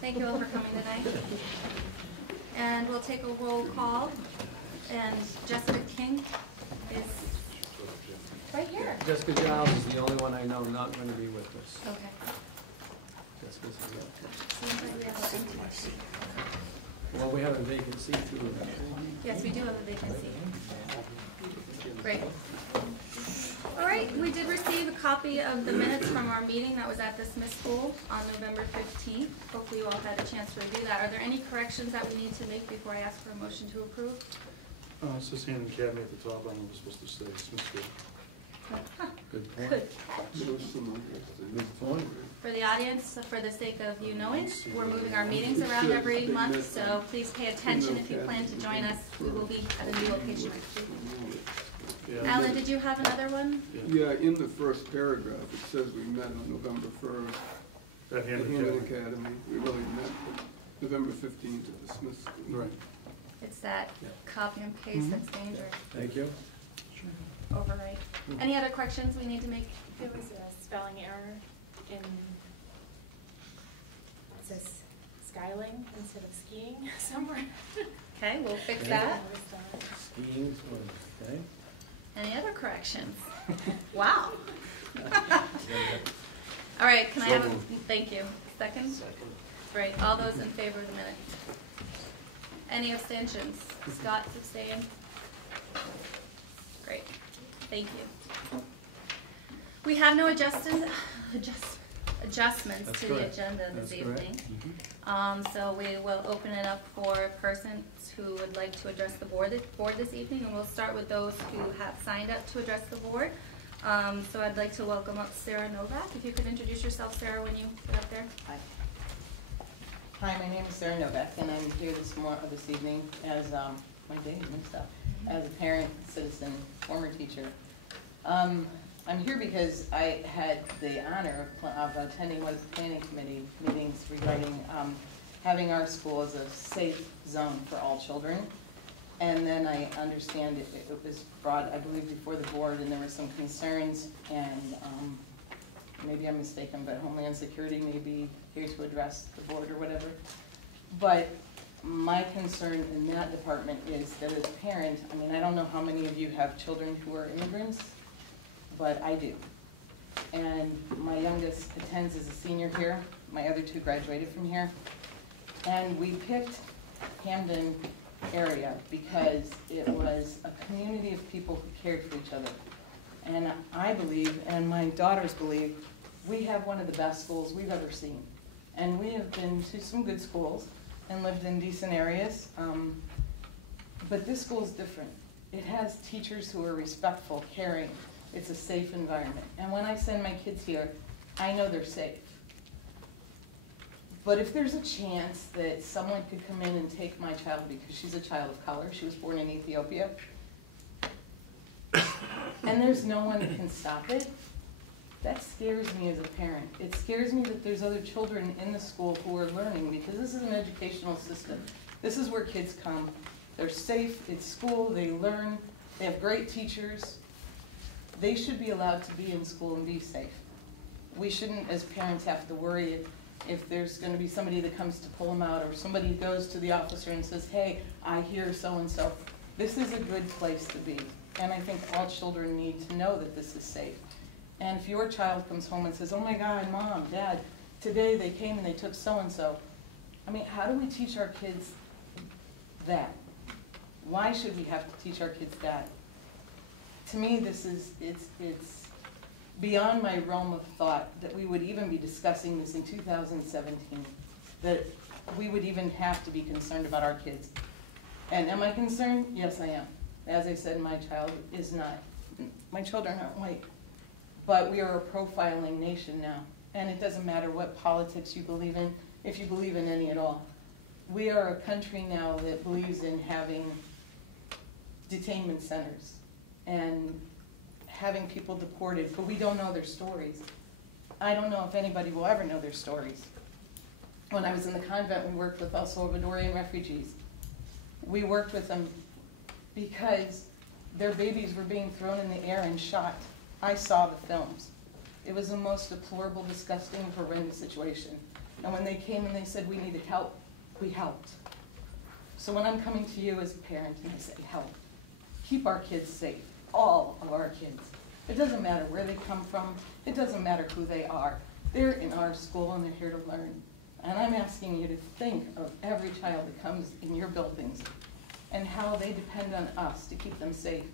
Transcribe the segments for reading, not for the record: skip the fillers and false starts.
Thank you all for coming tonight. And we'll take a roll call. And Jessica King is right here. Jessica Giles is the only one I know not going to be with us. Okay. Jessica's here. Seems like we have an empty seat. Well, we have a vacancy too. Yes, we do have a vacancy. Great. All right, we did receive a copy of the minutes from our meeting that was at the Smith School on November 15th. Hopefully you all had a chance to review that. Are there any corrections that we need to make before I ask for a motion to approve? It says Hampden Academy at the top. I was supposed to say Smith School. Huh. Good point. Good catch. Good point. For the audience, for the sake of you knowing, we're moving our meetings around every month, so please pay attention if you plan to join us. We will be at a new location next week. Yeah. Alan, did you have another one? Yeah, in the first paragraph, it says we met on November 1st At Hampden Hampden Academy. Academy. We really met November 15th at the Smith School. Right. It's that copy and paste that's dangerous. Thank you. Overwrite. Any other corrections we need to make? There was a spelling error in, it says skyling instead of skiing somewhere. Okay, we'll fix that. Skiing, okay. Any other corrections? Wow. All right, can I have a, thank you. Second? Great, all those in favor of the minute? Any abstentions? Scott's abstained? Great, thank you. We have no adjustments That's to the correct. agenda this That's evening. correct. So we will open it up for persons who would like to address the board this evening, and we'll start with those who have signed up to address the board. So I'd like to welcome up Sarah Novak. If you could introduce yourself, Sarah, when you get up there. Hi, my name is Sarah Novak, and I'm here this evening as my day is mixed up, as a parent, citizen, former teacher. I'm here because I had the honor of attending one of the planning committee meetings regarding having our school as a safe zone for all children. And then I understand it was brought, I believe, before the board, and there were some concerns, and maybe I'm mistaken, but Homeland Security may be here to address the board or whatever. But my concern in that department is that as a parent, I mean, I don't know how many of you have children who are immigrants, but I do. And my youngest attends as a senior here. My other two graduated from here. And we picked Hampden area because it was a community of people who cared for each other. And I believe, and my daughters believe, we have one of the best schools we've ever seen. And we have been to some good schools and lived in decent areas. But this school is different. It has teachers who are respectful, caring. It's a safe environment. And when I send my kids here, I know they're safe. But if there's a chance that someone could come in and take my child, because she's a child of color, she was born in Ethiopia, and there's no one that can stop it, that scares me as a parent. It scares me that there's other children in the school who are learning, because this is an educational system. This is where kids come. They're safe, it's school, they learn, they have great teachers. They should be allowed to be in school and be safe. We shouldn't, as parents, have to worry if there's going to be somebody that comes to pull them out, or somebody goes to the officer and says, hey, I hear so-and-so. This is a good place to be. And I think all children need to know that this is safe. And if your child comes home and says, oh my God, Mom, Dad, today they came and they took so-and-so. I mean, how do we teach our kids that? Why should we have to teach our kids that? To me, this is, it's beyond my realm of thought that we would even be discussing this in 2017, that we would even have to be concerned about our kids. And am I concerned? Yes, I am. As I said, my child is not. My children aren't white. But we are a profiling nation now. And it doesn't matter what politics you believe in, if you believe in any at all. We are a country now that believes in having detainment centers and having people deported, but we don't know their stories. I don't know if anybody will ever know their stories. When I was in the convent, we worked with El Salvadorian refugees. We worked with them because their babies were being thrown in the air and shot. I saw the films. It was the most deplorable, disgusting, horrendous situation. And when they came and they said we needed help, we helped. So when I'm coming to you as a parent and I say help, keep our kids safe, all of our kids. It doesn't matter where they come from. It doesn't matter who they are. They're in our school and they're here to learn. And I'm asking you to think of every child that comes in your buildings and how they depend on us to keep them safe,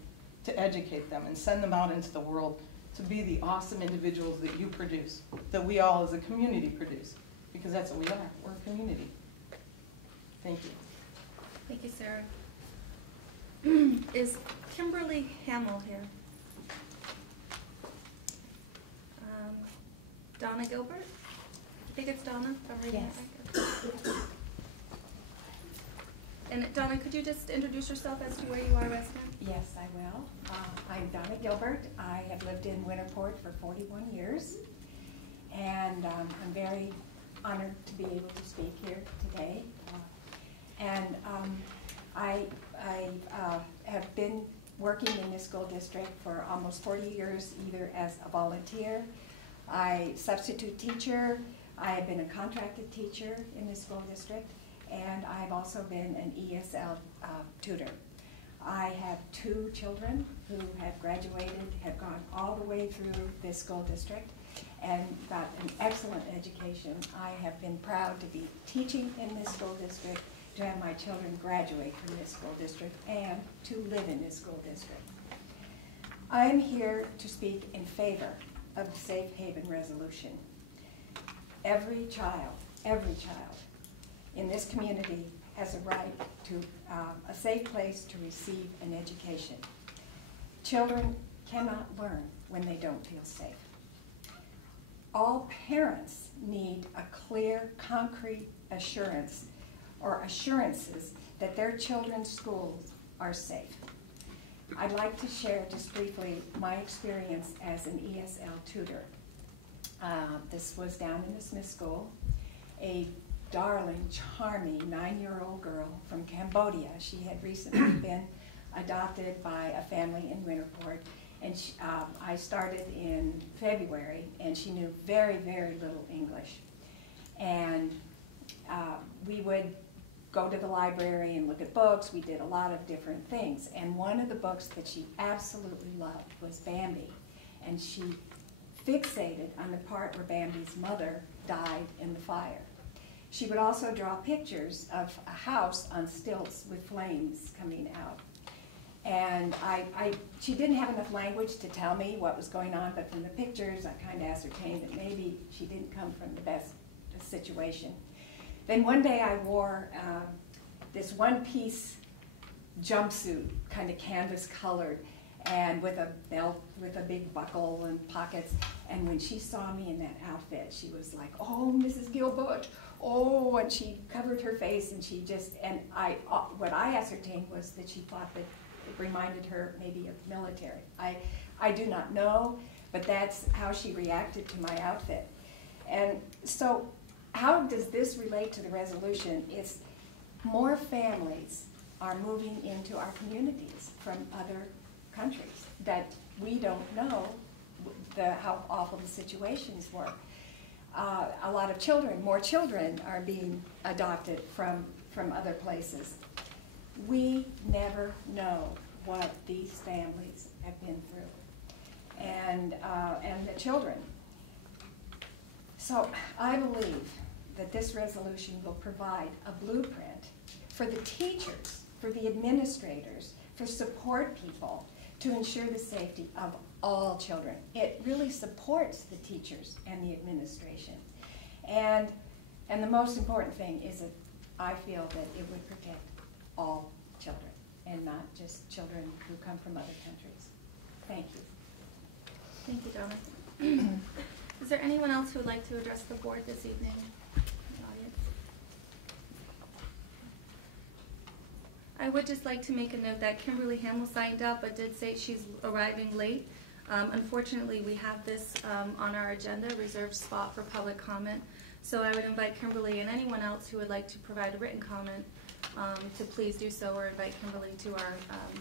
to educate them and send them out into the world to be the awesome individuals that you produce, that we all as a community produce, because that's what we are. We're a community. Thank you. Thank you, Sarah. Is Kimberly Hamill here? Donna Gilbert? I think it's Donna, if I'm reading it right. And Donna, could you just introduce yourself as to where you are resident? Yes, I will. I'm Donna Gilbert. I have lived in Winterport for 41 years, and I'm very honored to be able to speak here today. I have been working in this school district for almost 40 years, either as a volunteer, substitute teacher, I have been a contracted teacher in this school district, and I've also been an ESL tutor. I have 2 children who have graduated, have gone all the way through this school district, and got an excellent education. I have been proud to be teaching in this school district, to have my children graduate from this school district, and to live in this school district. I am here to speak in favor of the Safe Haven Resolution. Every child in this community has a right to a safe place to receive an education. Children cannot learn when they don't feel safe. All parents need a clear, concrete assurance or assurances that their children's schools are safe. I'd like to share just briefly my experience as an ESL tutor. This was down in the Smith School. A darling, charming 9-year-old girl from Cambodia. She had recently been adopted by a family in Winterport, and I started in February, and she knew very, very little English. And we would go to the library and look at books. We did a lot of different things. And one of the books that she absolutely loved was Bambi. And she fixated on the part where Bambi's mother died in the fire. She would also draw pictures of a house on stilts with flames coming out. And she didn't have enough language to tell me what was going on, but from the pictures I kind of ascertained that maybe she didn't come from the best situation. Then one day I wore this one-piece jumpsuit, kind of canvas colored, and with a belt with a big buckle and pockets. And when she saw me in that outfit, she was like, "Oh, Mrs. Gilbert, oh," and she covered her face, and she just, and what I ascertained was that she thought that it reminded her maybe of military. I do not know, but that's how she reacted to my outfit. And so how does this relate to the resolution? It's more families are moving into our communities from other countries that we don't know how awful the situations were. A lot of children, more children are being adopted from other places. We never know what these families have been through, and the children. So I believe that this resolution will provide a blueprint for the teachers, for the administrators, for support people to ensure the safety of all children. It really supports the teachers and the administration. And the most important thing is that I feel that it would protect all children and not just children who come from other countries. Thank you. Thank you, Donna. Is there anyone else who would like to address the board this evening in the audience? I would just like to make a note that Kimberly Hamill signed up but did say she's arriving late. Unfortunately, we have this on our agenda, reserved spot for public comment. So I would invite Kimberly and anyone else who would like to provide a written comment to please do so, or invite Kimberly to our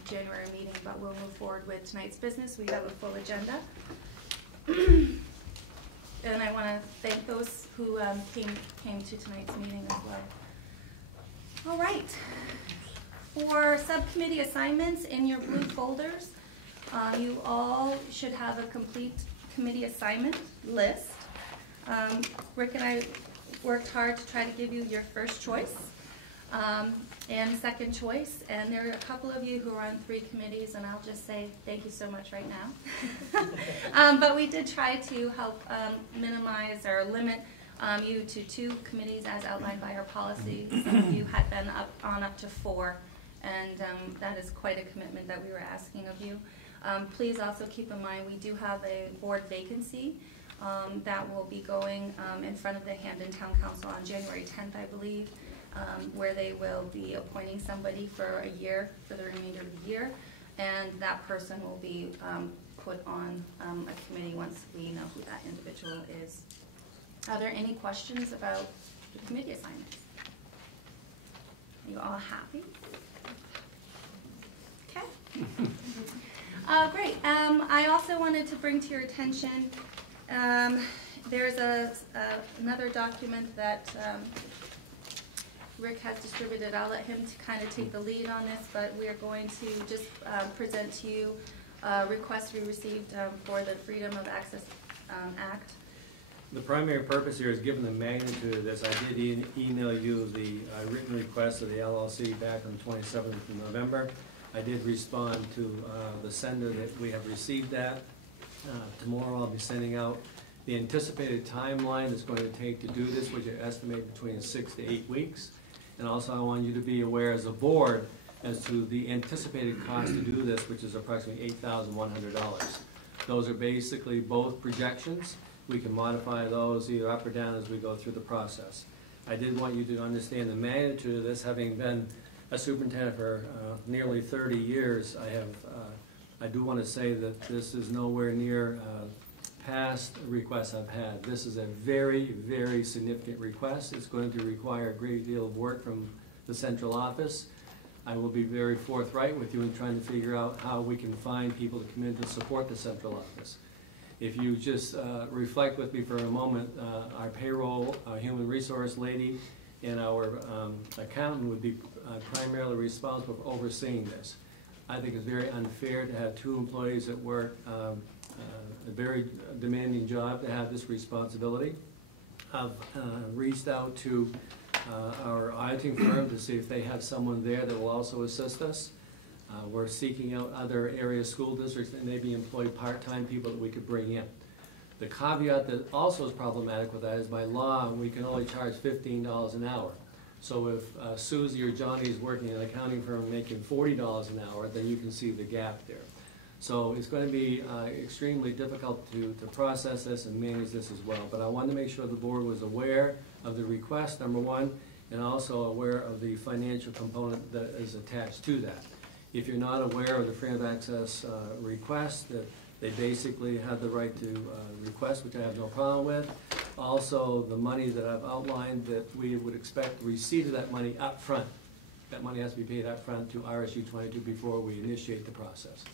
January meeting. But we'll move forward with tonight's business. We have a full agenda. and I want to thank those who came to tonight's meeting as well. All right. For subcommittee assignments in your blue folders, you all should have a complete committee assignment list. Rick and I worked hard to try to give you your first choice and second choice, and there are a couple of you who are on 3 committees, and I'll just say thank you so much right now. But we did try to help minimize or limit you to 2 committees as outlined by our policy. Some of you had been up to 4, and that is quite a commitment that we were asking of you. Please also keep in mind we do have a board vacancy that will be going in front of the Hampden Town Council on January 10th, I believe, where they will be appointing somebody for a year, for the remainder of the year, and that person will be put on a committee once we know who that individual is. Are there any questions about the committee assignments? Are you all happy? Okay. Great. I also wanted to bring to your attention, there's another document that Rick has distributed. I'll let him kind of take the lead on this, but we are going to just present to you a request we received for the Freedom of Access Act. The primary purpose here is, given the magnitude of this, I did email you the written request of the LLC back on the 27th of November. I did respond to the sender that we have received that. Tomorrow I'll be sending out the anticipated timeline that's going to take to do this, which I estimate between 6 to 8 weeks. And also I want you to be aware as a board as to the anticipated cost to do this, which is approximately $8,100. Those are basically both projections. We can modify those either up or down as we go through the process. I did want you to understand the magnitude of this. Having been a superintendent for nearly 30 years, I do want to say that this is nowhere near past requests I've had. This is a very, very significant request. It's going to require a great deal of work from the central office. I will be very forthright with you in trying to figure out how we can find people to come in to support the central office. If you just reflect with me for a moment, our payroll, our human resource lady, and our accountant would be primarily responsible for overseeing this. I think it's very unfair to have 2 employees that work a very demanding job to have this responsibility. I've reached out to our auditing firm to see if they have someone there that will also assist us. We're seeking out other area school districts that maybe employ part-time people that we could bring in. The caveat that also is problematic with that is by law we can only charge $15 an hour. So if Susie or Johnny is working in an accounting firm making $40 an hour, then you can see the gap there. So it's going to be extremely difficult to process this and manage this as well. But I wanted to make sure the board was aware of the request, number one, and also aware of the financial component that is attached to that. If you're not aware of the Freedom of Access request, that they basically have the right to request, which I have no problem with. Also, the money that I've outlined, that we would expect receipt of that money up front. That money has to be paid up front to RSU22 before we initiate the process.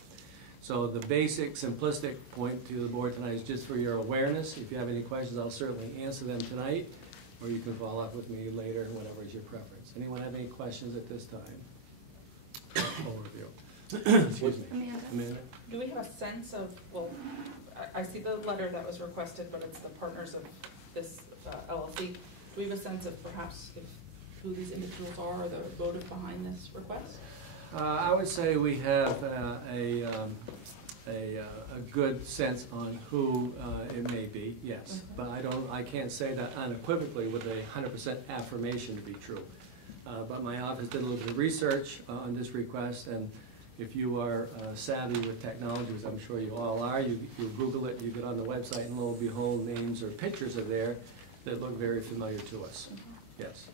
So the basic, simplistic point to the board tonight is just for your awareness. If you have any questions, I'll certainly answer them tonight, or you can follow up with me later, whatever is your preference. Anyone have any questions at this time? Overview. Excuse me. Amanda? Do we have a sense of, well, I see the letter that was requested, but it's the partners of this LLC. Do we have a sense of perhaps who these individuals are or the motive behind this request? I would say we have a good sense on who it may be, yes. Okay. But I can't say that unequivocally with a 100% affirmation to be true. But my office did a little bit of research on this request, and if you are savvy with technology, as I'm sure you all are, you Google it, you get on the website, and lo and behold, names or pictures are there that look very familiar to us. Yes.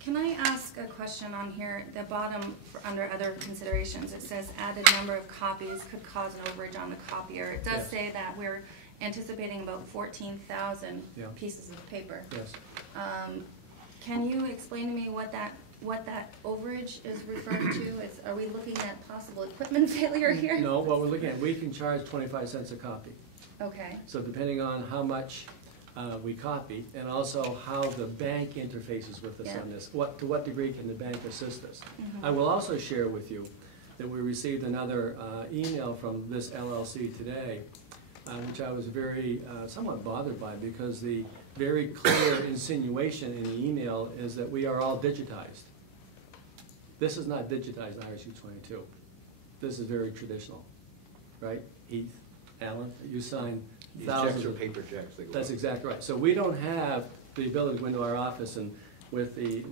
Can I ask a question on here? The bottom, under other considerations, it says added number of copies could cause an overage on the copier. It does Yes. say that we're anticipating about 14,000 Yeah. pieces of paper. Yes. Can you explain to me what that overage is referring to? Are we looking at possible equipment failure here? No, what we're looking at, we can charge 25 cents a copy. Okay, So depending on how much we copy, and also how the bank interfaces with us Yeah. on this, to what degree can the bank assist us? Mhm. I will also share with you that we received another email from this LLC today, which I was very, somewhat bothered by, because the very clear insinuation in the email is that we are all digitized. This is not digitized RSU22. This is very traditional, right? Heath, Alan, you sign These thousands checks are of. paper checks. They go That's out. exactly right. So we don't have the ability to go into our office and with the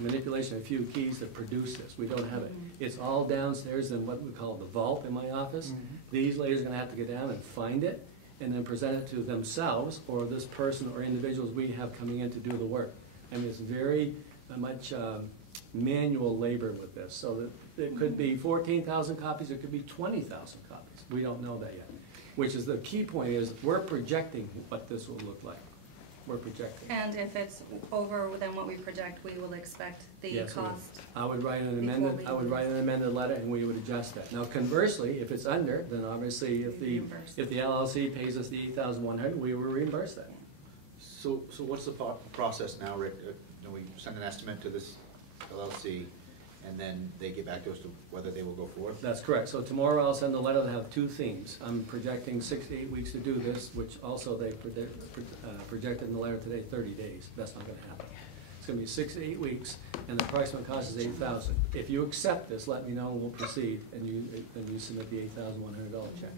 manipulation of a few keys to produce this. We don't have it. It's all downstairs in what we call the vault in my office. These ladies are gonna have to get down and find it and then present it to themselves or this person or individuals we have coming in to do the work. I mean, it's very much manual labor with this. So that it could be 14,000 copies, it could be 20,000 copies. We don't know that yet. Which is the key point is we're projecting what this will look like. We're projecting. and if it's over than what we project, we will expect the Yes, we would. cost. I would write an Before amended, we- I would write an amended letter and we would adjust that. Now conversely, if it's under, then obviously if the LLC pays us the 8,100, we will reimburse that. So what's the process now, Rick? We send an estimate to this LLC, and then they get back to us to whether they will go forward? That's correct. So tomorrow I'll send a letter that have two themes. I'm projecting 6 to 8 weeks to do this, which also they projected in the letter today 30 days. That's not gonna happen. It's gonna be 6 to 8 weeks, and the approximate cost is 8,000. If you accept this, let me know and we'll proceed, and you submit the $8,100 check.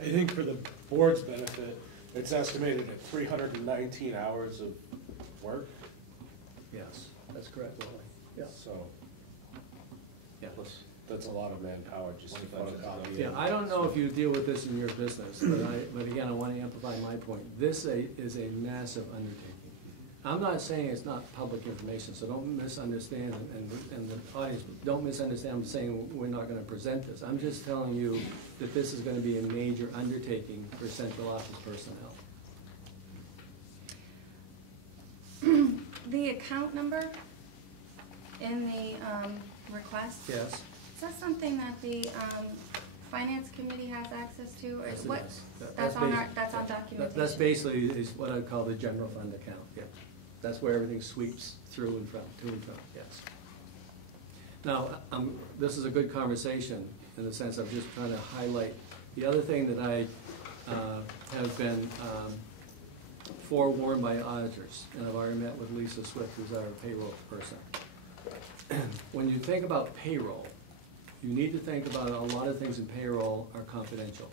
I think for the board's benefit, it's estimated at 319 hours of work, Yes, that's correct, Wally. Yeah. so Yeah. that's a lot of manpower just to photocopy it. Yeah, I don't know if you deal with this in your business, but again, I want to amplify my point. This is a massive undertaking. I'm not saying it's not public information, so don't misunderstand, and the audience, don't misunderstand, I'm saying we're not gonna present this. I'm just telling you that this is gonna be a major undertaking for central office personnel. The account number in the request, Yes? is that something that the finance committee has access to, or Yes, it what? is. That's on basi- that's on that- documentation. That's basically is what I call the general fund account, yeah. That's where everything sweeps through and from, to and from, yes. Now, this is a good conversation in the sense of just trying to highlight. The other thing that I have been forewarned by auditors, and I've already met with Lisa Swift, who's our payroll person. When you think about payroll, you need to think about a lot of things in payroll are confidential.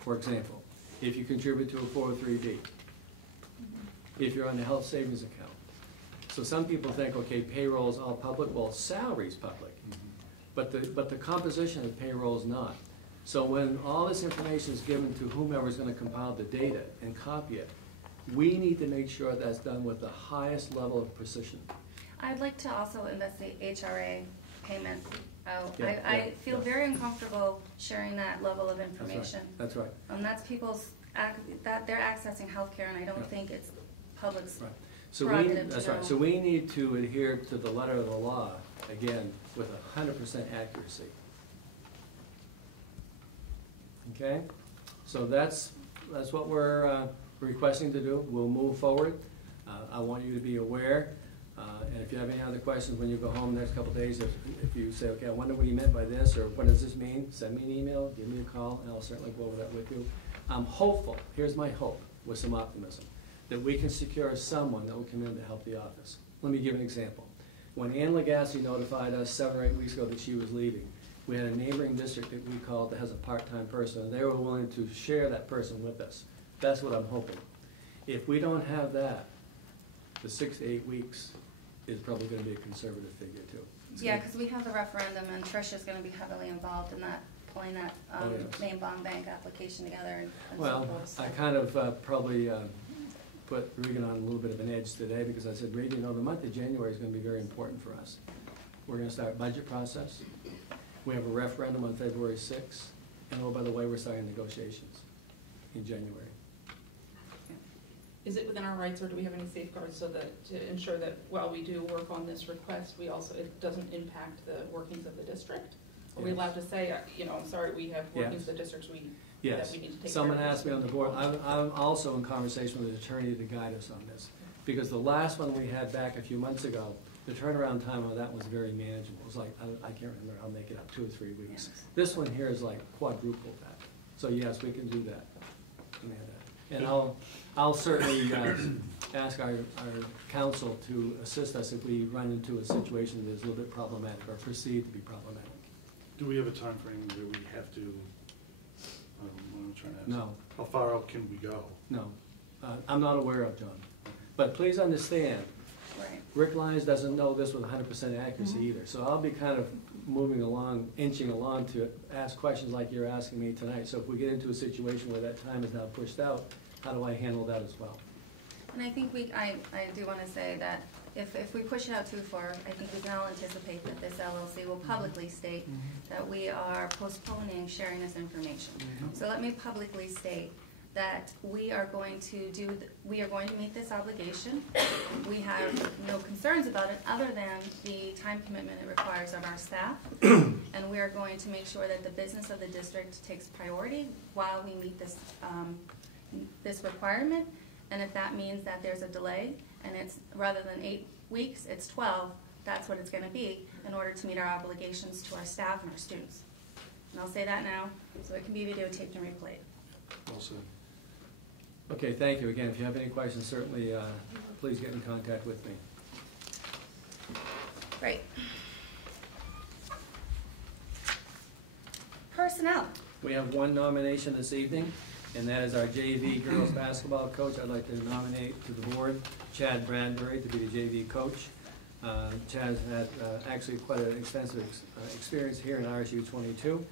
For example, if you contribute to a 403B, if you're on the health savings account. So some people think, okay, payroll is all public, well, salary's public. But the composition of payroll is not. So when all this information is given to whomever's gonna compile the data and copy it, we need to make sure that's done with the highest level of precision. I'd like to also investigate HRA payments out. Yeah, I yeah, feel yeah. very uncomfortable sharing that level of That's right. information. That's right. That's people's, that they're accessing healthcare, and I don't Yeah. think it's public's Right. So prerogative to that's right. know. So we need to adhere to the letter of the law, again, with 100% accuracy. Okay? So that's what we're requesting to do. We'll move forward. I want you to be aware, and if you have any other questions when you go home the next couple of days, if you say, okay, I wonder what he meant by this, or what does this mean, send me an email, give me a call, and I'll certainly go over that with you. I'm hopeful, here's my hope, with some optimism, that we can secure someone that will come in to help the office. Let me give an example. When Ann Legassi notified us 7 or 8 weeks ago that she was leaving, we had a neighboring district that we called that has a part-time person, and they were willing to share that person with us. That's what I'm hoping. If we don't have that, the 6 to 8 weeks is probably gonna be a conservative figure too. It's Yeah, gonna- because we have the referendum, and Tricia's gonna be heavily involved in that, pulling that Oh, yes. main bond bank application together and so Well, forth. so. I kind of probably put Regan on a little bit of an edge today because I said, Regan, the month of January is going to be very important for us. We're going to start budget process. We have a referendum on February 6th. And oh, by the way, we're starting negotiations in January. Is it within our rights, or do we have any safeguards so that, to ensure that while we do work on this request, we also, it doesn't impact the workings of the district? Are we Yes. allowed to say, I'm sorry, we have workings Yes. of the districts, we Yes, we need to take care someone of asked me on the board, I'm also in conversation with the attorney to guide us on this. Because the last one we had back a few months ago, the turnaround time on that was very manageable. It was like, I can't remember, I'll make it up, 2 or 3 weeks. This one here is like quadruple that. So yes, we can do that. And I'll certainly ask our counsel to assist us if we run into a situation that is a little bit problematic or perceived to be problematic. Do we have a time frame that we have to, what I'm trying to ask? No. How far out can we go? No, I'm not aware of, John. But please understand, Right. Rick Lyons doesn't know this with 100% accuracy either. So I'll be kind of moving along, inching along to ask questions like you're asking me tonight. So if we get into a situation where that time is now pushed out, how do I handle that as well? And I think I do want to say that if we push it out too far, I think we can all anticipate that this LLC will publicly state that we are postponing sharing this information. So let me publicly state that we are going to meet this obligation. We have no concerns about it other than the time commitment it requires of our staff. And we are going to make sure that the business of the district takes priority while we meet this requirement. And if that means that there's a delay and it's rather than 8 weeks, it's 12, that's what it's gonna be in order to meet our obligations to our staff and our students. And I'll say that now, so it can be videotaped and replayed. Well said. Okay, thank you. Again, if you have any questions, certainly please get in contact with me. Great. Personnel. We have one nomination this evening, and that is our JV girls basketball coach. I'd like to nominate to the board Chad Bradbury to be the JV coach. Chad has had actually quite an extensive experience here in RSU22,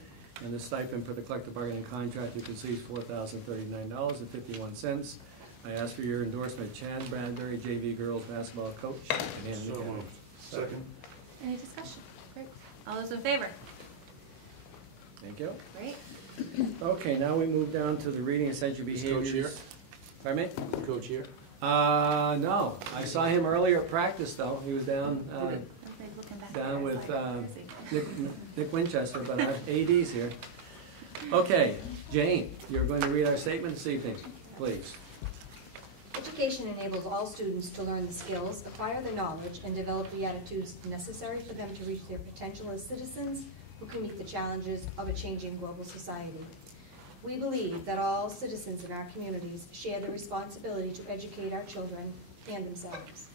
and the stipend for the collective bargaining contract you can see is $4,039.51. I ask for your endorsement, Chad Bradbury, JV girls basketball coach. So moved. Second. Any discussion? Great. All those in favor? Thank you. Great. Okay, now we move down to the reading essential Is Coach behaviors. here? Pardon me? Coach here? No. I saw him earlier at practice, though. He was down with Nick Winchester, but our AD's here. Okay, Jane, you're going to read our statement this evening, please. Education enables all students to learn the skills, acquire the knowledge, and develop the attitudes necessary for them to reach their potential as citizens who can meet the challenges of a changing global society. We believe that all citizens in our communities share the responsibility to educate our children and themselves.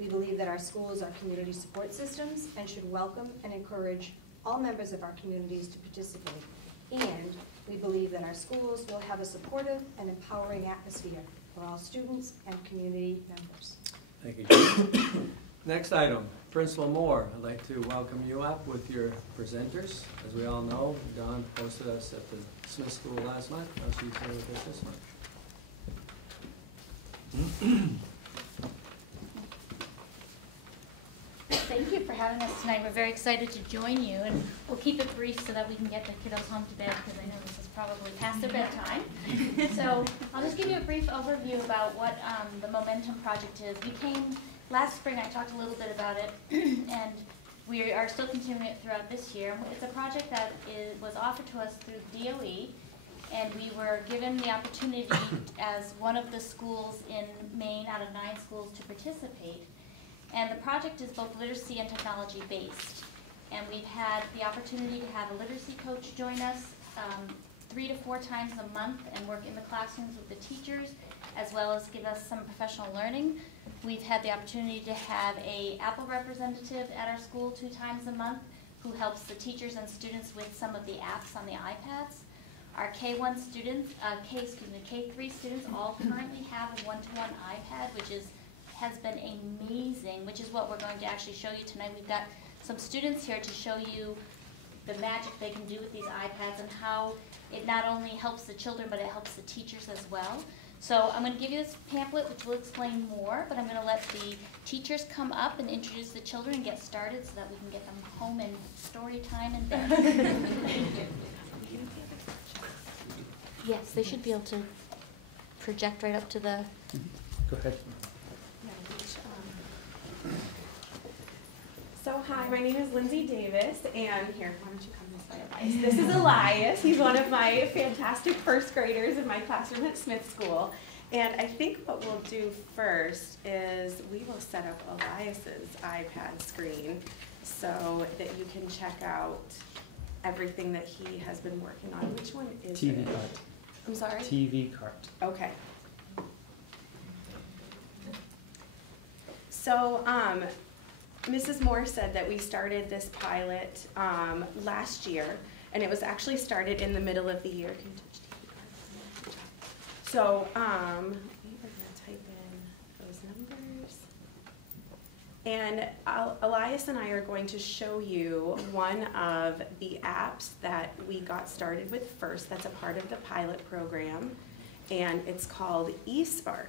We believe that our schools are community support systems and should welcome and encourage all members of our communities to participate. And we believe that our schools will have a supportive and empowering atmosphere for all students and community members. Thank you, Jane. Next item, Principal Moore. I'd like to welcome you up with your presenters. As we all know, Dawn hosted us at the Smith School last month. Now she's here with us this month. Thank you for having us tonight. We're very excited to join you, and we'll keep it brief so that we can get the kiddos home to bed, because I know this is probably past their bedtime. So I'll just give you a brief overview about what the Momentum Project is. We came last spring, I talked a little bit about it, and we are still continuing it throughout this year. It's a project that was offered to us through DOE, and we were given the opportunity as one of the schools in Maine out of 9 schools to participate. And the project is both literacy and technology based. And we've had the opportunity to have a literacy coach join us 3 to 4 times a month and work in the classrooms with the teachers, as well as give us some professional learning. We've had the opportunity to have an Apple representative at our school 2 times a month who helps the teachers and students with some of the apps on the iPads. Our K3 students all currently have a one-to-one iPad, which has been amazing, which is what we're going to actually show you tonight. We've got some students here to show you the magic they can do with these iPads and how it not only helps the children, but it helps the teachers as well. So I'm going to give you this pamphlet, which will explain more, but I'm going to let the teachers come up and introduce the children and get started so that we can get them home in story time and bed. Yes, they should be able to project right up to the... Go ahead. So hi, my name is Lindsay Davis, and here, why don't you come this way? guys. This is Elias. He's one of my fantastic first graders in my classroom at Smith School. And I think what we'll do first is we will set up Elias's iPad screen so that you can check out everything that he has been working on. Which one is it? TV cart. I'm sorry? TV cart. Okay. So, Mrs. Moore said that we started this pilot last year, and it was actually started in the middle of the year. Can you touch TV card? So, we are going to type in those numbers. And Elias and I are going to show you one of the apps that we got started with first. That's a part of the pilot program, and it's called eSpark.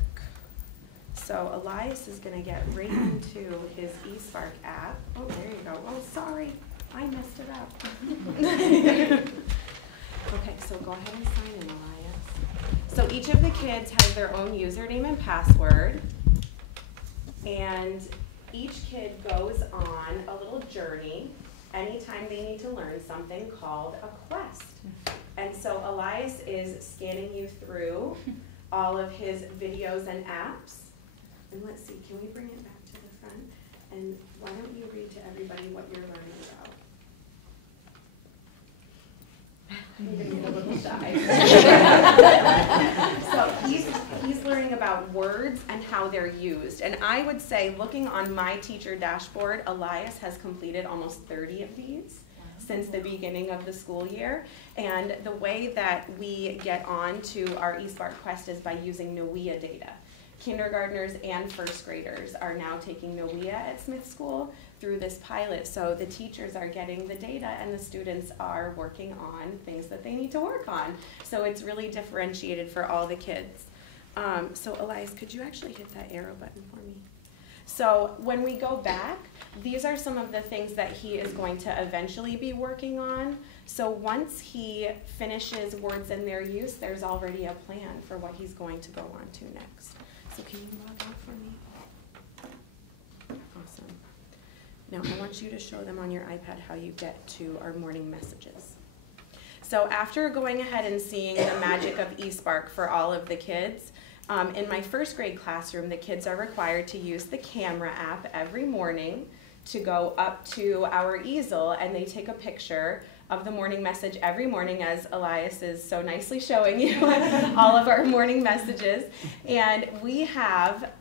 So Elias is going to get right into his eSpark app. Oh, there you go. Oh, sorry. I messed it up. Okay, so go ahead and sign in, Elias. So each of the kids has their own username and password. And each kid goes on a little journey anytime they need to learn something called a quest. And so Elias is scanning you through all of his videos and apps. And let's see, can we bring it back to the front? And why don't you read to everybody what you're learning about? You're going to get a little shy. So he's learning about words and how they're used. And I would say, looking on my teacher dashboard, Elias has completed almost 30 of these since the beginning of the school year. And the way that we get on to our eSpark Quest is by using NOEA data. Kindergartners and first graders are now taking NOEA at Smith School through this pilot. So the teachers are getting the data and the students are working on things that they need to work on. So it's really differentiated for all the kids. So Elias, could you actually hit that arrow button for me? So when we go back, these are some of the things that he is going to eventually be working on. So once he finishes words and their use, there's already a plan for what he's going to go on to next. So can you log out for me? Awesome. Now I want you to show them on your iPad how you get to our morning messages. So after going ahead and seeing the magic of eSpark for all of the kids, in my first grade classroom, the kids are required to use the camera app every morning to go up to our easel, and they take a picture of the morning message every morning, as Elias is so nicely showing you all of our morning messages. And we have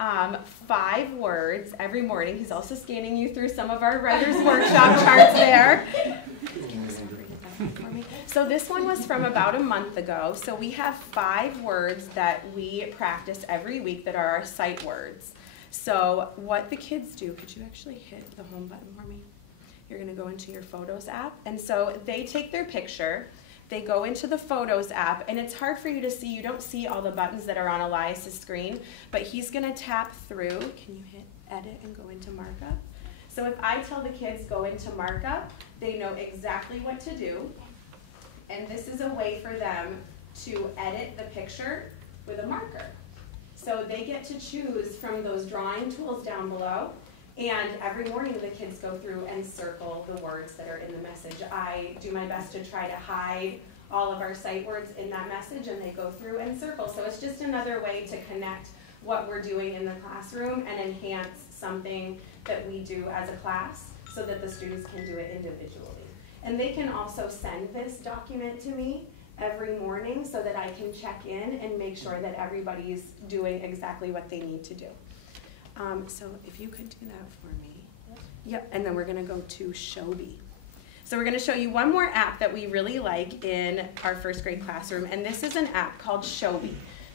5 words every morning. He's also scanning you through some of our writer's workshop charts there. So this one was from about a month ago. So we have 5 words that we practice every week that are our sight words. So what the kids do, could you actually hit the home button for me? You're going to go into your Photos app. And so they take their picture, they go into the Photos app, and it's hard for you to see. You don't see all the buttons that are on Elias's screen, but he's going to tap through. Can you hit Edit and go into Markup? So if I tell the kids go into Markup, they know exactly what to do. And this is a way for them to edit the picture with a marker. So they get to choose from those drawing tools down below. And every morning the kids go through and circle the words that are in the message. I do my best to try to hide all of our sight words in that message, and they go through and circle. So it's just another way to connect what we're doing in the classroom and enhance something that we do as a class so that the students can do it individually. And they can also send this document to me every morning so that I can check in and make sure that everybody's doing exactly what they need to do. So if you could do that for me. Yep, and then we're going to go to Shobi. So we're going to show you one more app that we really like in our first grade classroom, and this is an app called Shobi.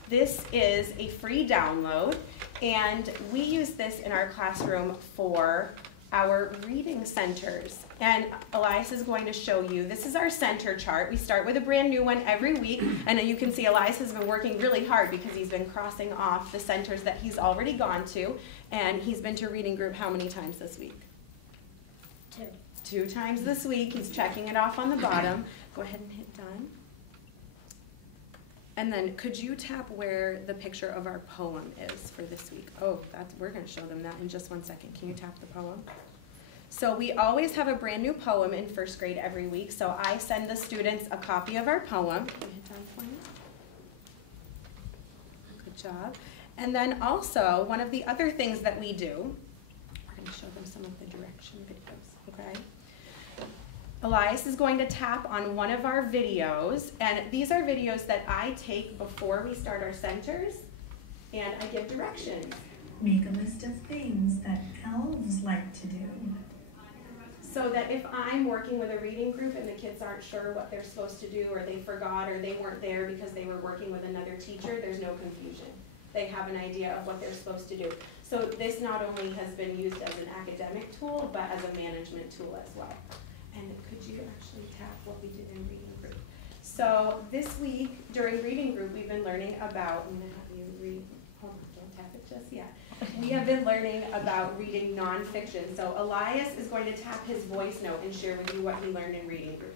This is a free download, and we use this in our classroom for our reading centers. And Elias is going to show you, this is our center chart. We start with a brand new one every week, and you can see Elias has been working really hard because he's been crossing off the centers that he's already gone to, and he's been to reading group how many times this week? 2. 2 times this week. He's checking it off on the bottom. Go ahead and hit done. And then could you tap where the picture of our poem is for this week? Oh, we're going to show them that in just 1 second. Can you tap the poem? So we always have a brand new poem in first grade every week. So I send the students a copy of our poem. Good job. And then also, one of the other things that we do, we're going to show them some of the direction videos, okay? Elias is going to tap on one of our videos, and these are videos that I take before we start our centers, and I give directions. Make a list of things that elves like to do. So that if I'm working with a reading group and the kids aren't sure what they're supposed to do, or they forgot, or they weren't there because they were working with another teacher, there's no confusion. They have an idea of what they're supposed to do. So this not only has been used as an academic tool, but as a management tool as well. And could you actually tap what we did in reading group? So this week during reading group, we've been learning about, I'm going to have you read, hold on, don't tap it just yet. We have been learning about reading nonfiction. So Elias is going to tap his voice note and share with you what he learned in reading group.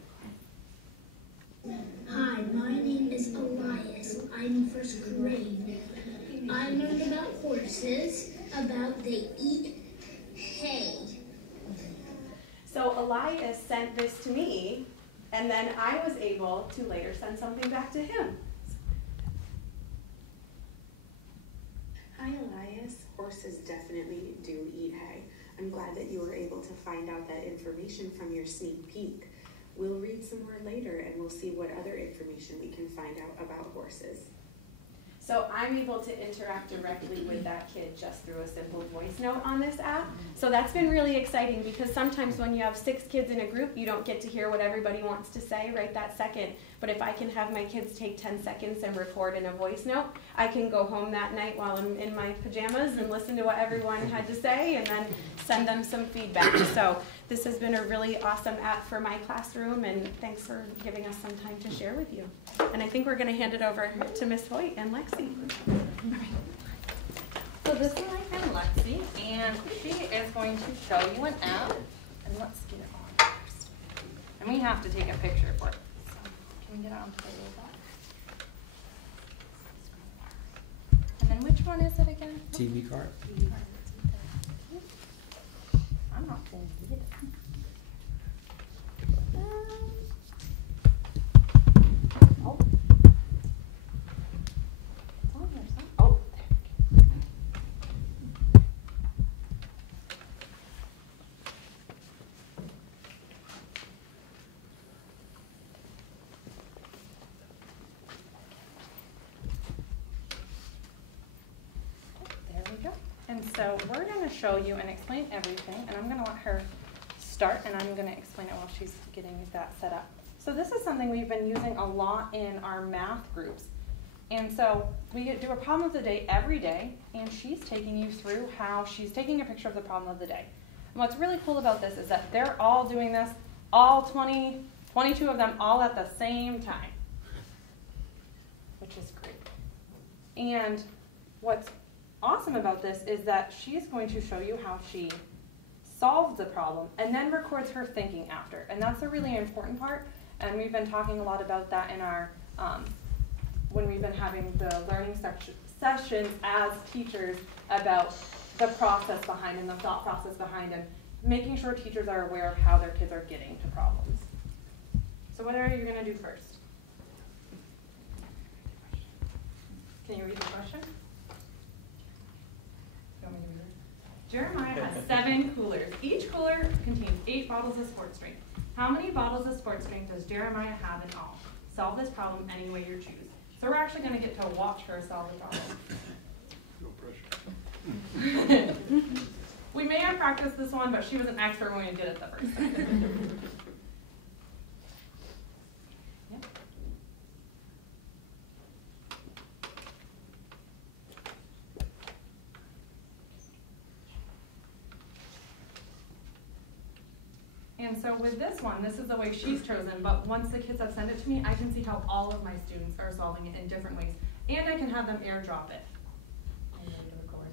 Hi, my name is Elias. I'm in first grade. I learned about horses, about they eat hay. So Elias sent this to me, and then I was able to later send something back to him. Hi, Elias. Horses definitely do eat hay. I'm glad that you were able to find out that information from your sneak peek. We'll read some more later, and we'll see what other information we can find out about horses. So I'm able to interact directly with that kid just through a simple voice note on this app. So that's been really exciting because sometimes when you have 6 kids in a group, you don't get to hear what everybody wants to say right that second. But if I can have my kids take 10 seconds and record in a voice note, I can go home that night while I'm in my pajamas and listen to what everyone had to say and then send them some feedback. So this has been a really awesome app for my classroom, and thanks for giving us some time to share with you. And I think we're going to hand it over to Ms. Hoyt and Lexi. So this is my friend Lexi, and she is going to show you an app. And let's get it on first. And we have to take a picture for it. So can we get it on play with that? And then which one is it again? TV card. TV card. I'm not going to get it. Oh. It's on there, son. Oh, there we go. There we go. And so we're going to show you and explain everything, and I'm going to let her start, and I'm going to explain it while she's getting that set up. So this is something we've been using a lot in our math groups. And so we do a problem of the day every day, and she's taking you through how she's taking a picture of the problem of the day. And what's really cool about this is that they're all doing this, all 22 of them all at the same time, which is great. And what's awesome about this is that she's going to show you how she solves the problem and then records her thinking after. And that's a really important part. And we've been talking a lot about that in our, when we've been having the learning sessions as teachers about the process behind and the thought process behind and making sure teachers are aware of how their kids are getting to problems. So what are you going to do first? Can you read the question? Jeremiah has 7 coolers. Each cooler contains 8 bottles of sports drink. How many bottles of sports drink does Jeremiah have in all? Solve this problem any way you choose. So we're actually going to get to watch her solve the problem. No pressure. We may have practiced this one, but she was an expert when we did it the first time. Yep. And so with this one, this is the way she's chosen, but once the kids have sent it to me, I can see how all of my students are solving it in different ways. And I can have them airdrop it. I'm ready to record.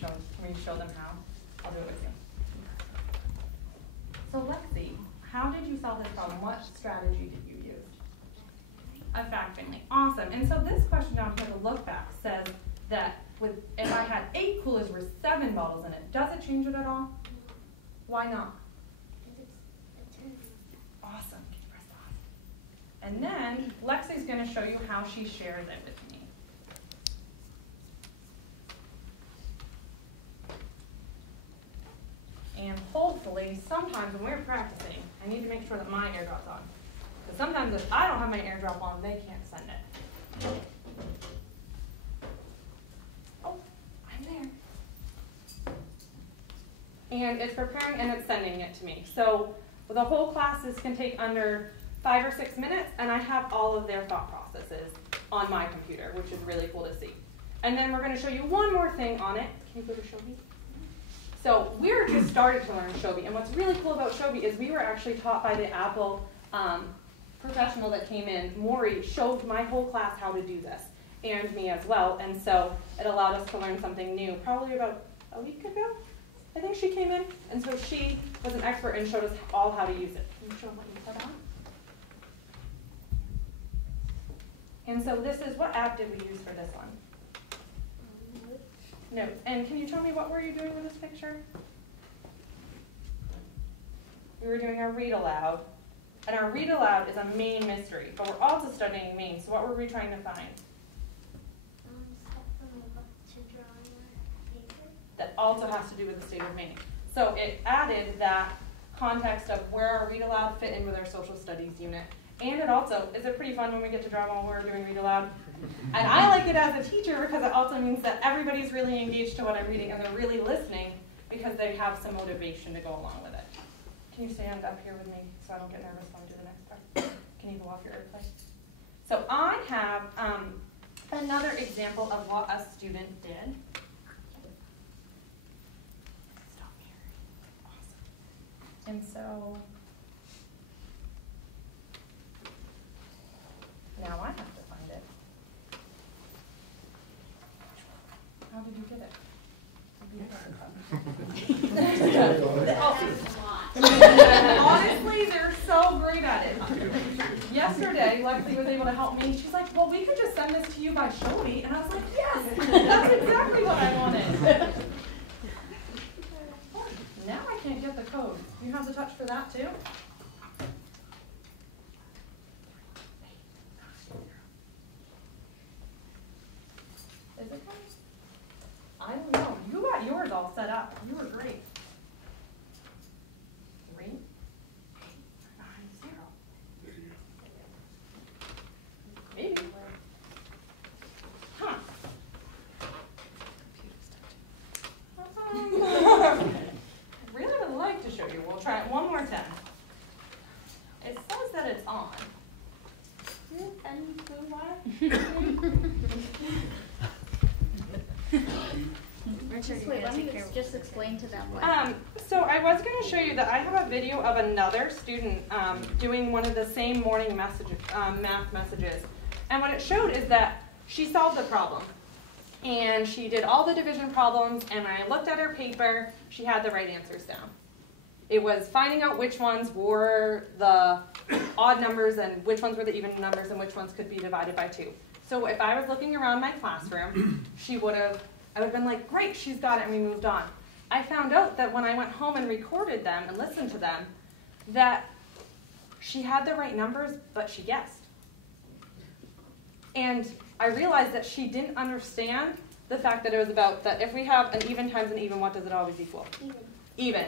Can we show them how? I'll do it with you. So Lexi, how did you solve this problem? What strategy did you use? A fact family. Awesome. And so this question down here, the look back, says that if I had 8 coolers with 7 bottles in it, does it change it at all? Why not? Awesome. Can you press awesome? And then Lexi's going to show you how she shares it with me. And hopefully, sometimes when we're practicing, I need to make sure that my airdrop's on. Because sometimes if I don't have my airdrop on, they can't send it. Oh, I'm there. And it's preparing and it's sending it to me. So the whole classes can take under 5 or 6 minutes, and I have all of their thought processes on my computer, which is really cool to see. And then we're going to show you one more thing on it. Can you go to Shobi? So we're just started to learn Shobi, and what's really cool about Shobi is we were actually taught by the Apple professional that came in. Maury showed my whole class how to do this, and me as well, and so it allowed us to learn something new. Probably about a week ago, I think she came in, and so she was an expert and showed us all how to use it. Can you show them what you put on? And so this is, what app did we use for this one? Notes. And can you tell me what were you doing with this picture? We were doing our read aloud. And our read aloud is a Maine mystery, but we're also studying Maine. So what were we trying to find? That also has to do with the state of Maine. So it added that context of where our read aloud fit in with our social studies unit. And it also, is it pretty fun when we get to draw while we're doing read aloud? And I like it as a teacher because it also means that everybody's really engaged to what I'm reading and they're really listening because they have some motivation to go along with it. Can you stand up here with me so I don't get nervous when I do the next part? Can you go off your airplane? So I have another example of what a student did. Stop here. Awesome. And so now I have to find it. How did you get it? Honestly, they're so great at it. Yesterday, Lexi was able to help me. She's like, well, we could just send this to you by Shobi. And I was like, yes, that's exactly what I wanted. Now I can't get the code. You have the touch for that too? Is it coming? I don't know. You got yours all set up. You were great. 3, 8, 9, 0. Maybe. Huh. Really would like to show you. We'll try it one more time. It says that it's on. Any clue why? Richard, wait, why don't you just explain to them what? So I was going to show you that I have a video of another student doing one of the same morning math messages. And what it showed is that she solved the problem. And she did all the division problems, and when I looked at her paper, she had the right answers down. It was finding out which ones were the odd numbers and which ones were the even numbers and which ones could be divided by 2. So if I was looking around my classroom, I would have been like, great, she's got it, and we moved on. I found out that when I went home and recorded them and listened to them, that she had the right numbers, but she guessed. And I realized that she didn't understand the fact that it was about that if we have an even times an even, what does it always equal? Even.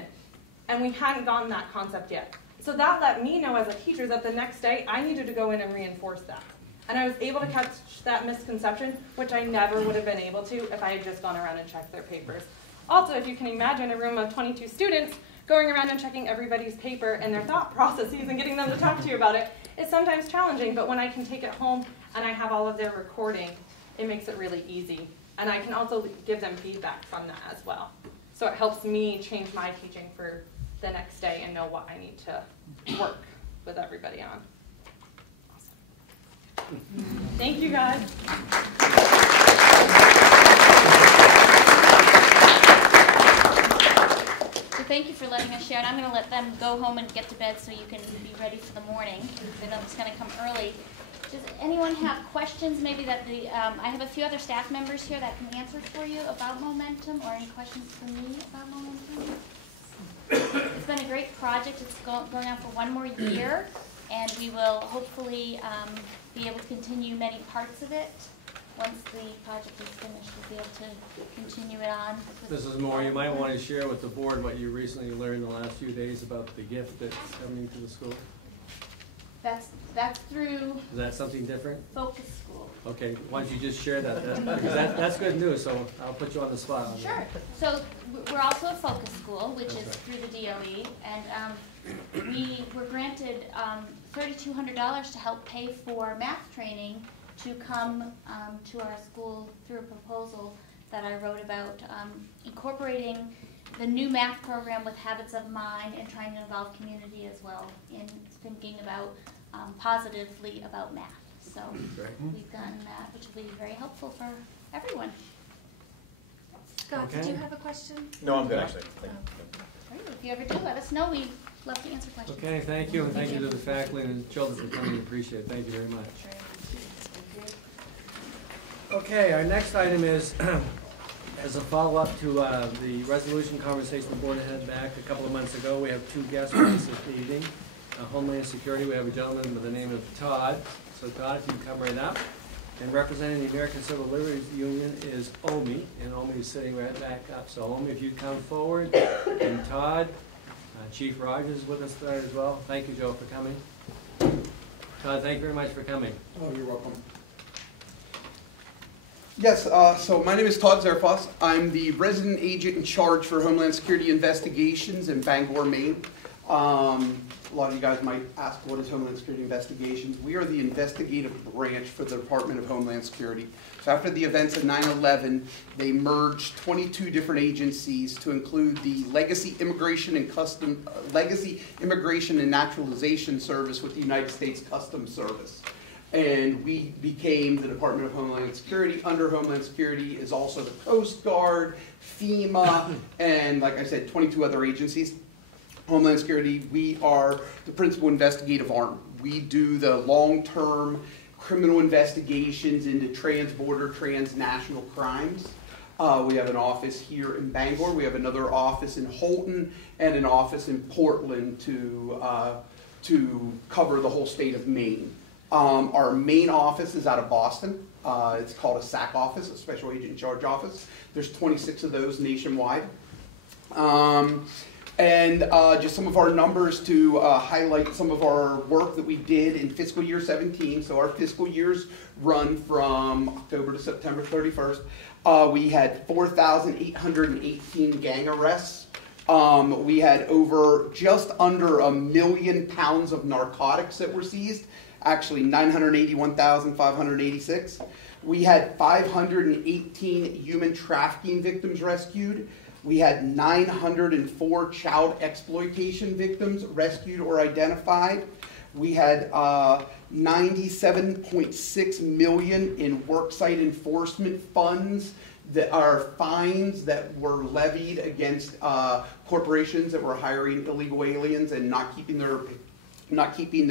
And we hadn't gotten that concept yet. So that let me know as a teacher that the next day I needed to go in and reinforce that. And I was able to catch that misconception, which I never would have been able to if I had just gone around and checked their papers. Also, if you can imagine a room of 22 students going around and checking everybody's paper and their thought processes and getting them to talk to you about it, it's sometimes challenging, but when I can take it home and I have all of their recording, it makes it really easy. And I can also give them feedback from that as well. So it helps me change my teaching for the next day and know what I need to work with everybody on. Awesome. Thank you, guys. So thank you for letting us share, and I'm going to let them go home and get to bed so you can be ready for the morning. I know it's going to come early. Does anyone have questions? Maybe that I have a few other staff members here that can answer for you about momentum, or any questions for me about momentum? It's been a great project. It's going on for 1 more year, and we will hopefully be able to continue many parts of it. Once the project is finished, we'll be able to continue it on. Mrs. Moore, you might want to share with the board what you recently learned in the last few days about the gift that's coming to the school. That's through Is that something different? Focus School. Okay, why don't you just share that? Because that's good news, so I'll put you on the spot on that. Sure. So we're also a focus school, which That's is right. through the DOE, and we were granted $3,200 to help pay for math training to come to our school through a proposal that I wrote about incorporating the new math program with habits of mind and trying to involve community as well in thinking about positively about math. So we've gotten that, which will be very helpful for everyone. Scott, did you have a question? No, I'm good, actually. Thank Great. If you ever do, let us know. We'd love to answer questions. Okay, thank you, and thank you to the faculty and children for coming. Appreciate it. Thank you very much. Okay, our next item is as a follow-up to the resolution conversation the board had back a couple of months ago. We have 2 guests with us this evening. Homeland Security, we have a gentleman by the name of Todd. So Todd, if you come right up. And representing the American Civil Liberties Union is Omi, and Omi is sitting right back up. So Omi, if you come forward, and Todd, Chief Rogers is with us today as well. Thank you, Joe, for coming. Todd, thank you very much for coming. Oh, you're welcome. Yes, so my name is Todd Zerfos. I'm the resident agent in charge for Homeland Security Investigations in Bangor, Maine. A lot of you guys might ask, what is Homeland Security Investigations? We are the investigative branch for the Department of Homeland Security. So after the events of 9/11, they merged 22 different agencies to include the Legacy Immigration and Naturalization Service with the United States Customs Service. And we became the Department of Homeland Security. Under Homeland Security is also the Coast Guard, FEMA, and like I said, 22 other agencies. Homeland Security, we are the principal investigative arm. We do the long-term criminal investigations into trans-border, transnational crimes. We have an office here in Bangor. We have another office in Holton and an office in Portland to cover the whole state of Maine. Our main office is out of Boston. It's called a SAC office, a Special Agent in Charge office. There's 26 of those nationwide. And just some of our numbers to highlight some of our work that we did in fiscal year 17. So our fiscal years run from October to September 31st. We had 4,818 gang arrests. We had just under 1 million pounds of narcotics that were seized. Actually, 981,586. We had 518 human trafficking victims rescued. We had 904 child exploitation victims rescued or identified. We had 97.6 million in worksite enforcement funds that are fines that were levied against corporations that were hiring illegal aliens and not keeping their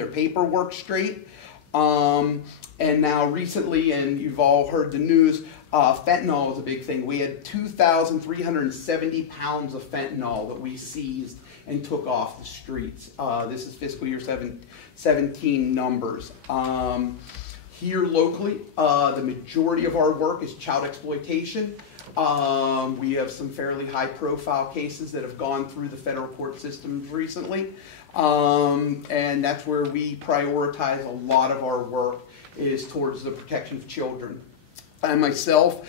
paperwork straight. And now recently, and you've all heard the news, fentanyl is a big thing. We had 2,370 pounds of fentanyl that we seized and took off the streets. This is fiscal year 17 numbers. Here locally, the majority of our work is child exploitation. We have some fairly high-profile cases that have gone through the federal court systems recently. And that's where we prioritize a lot of our work is towards the protection of children. I myself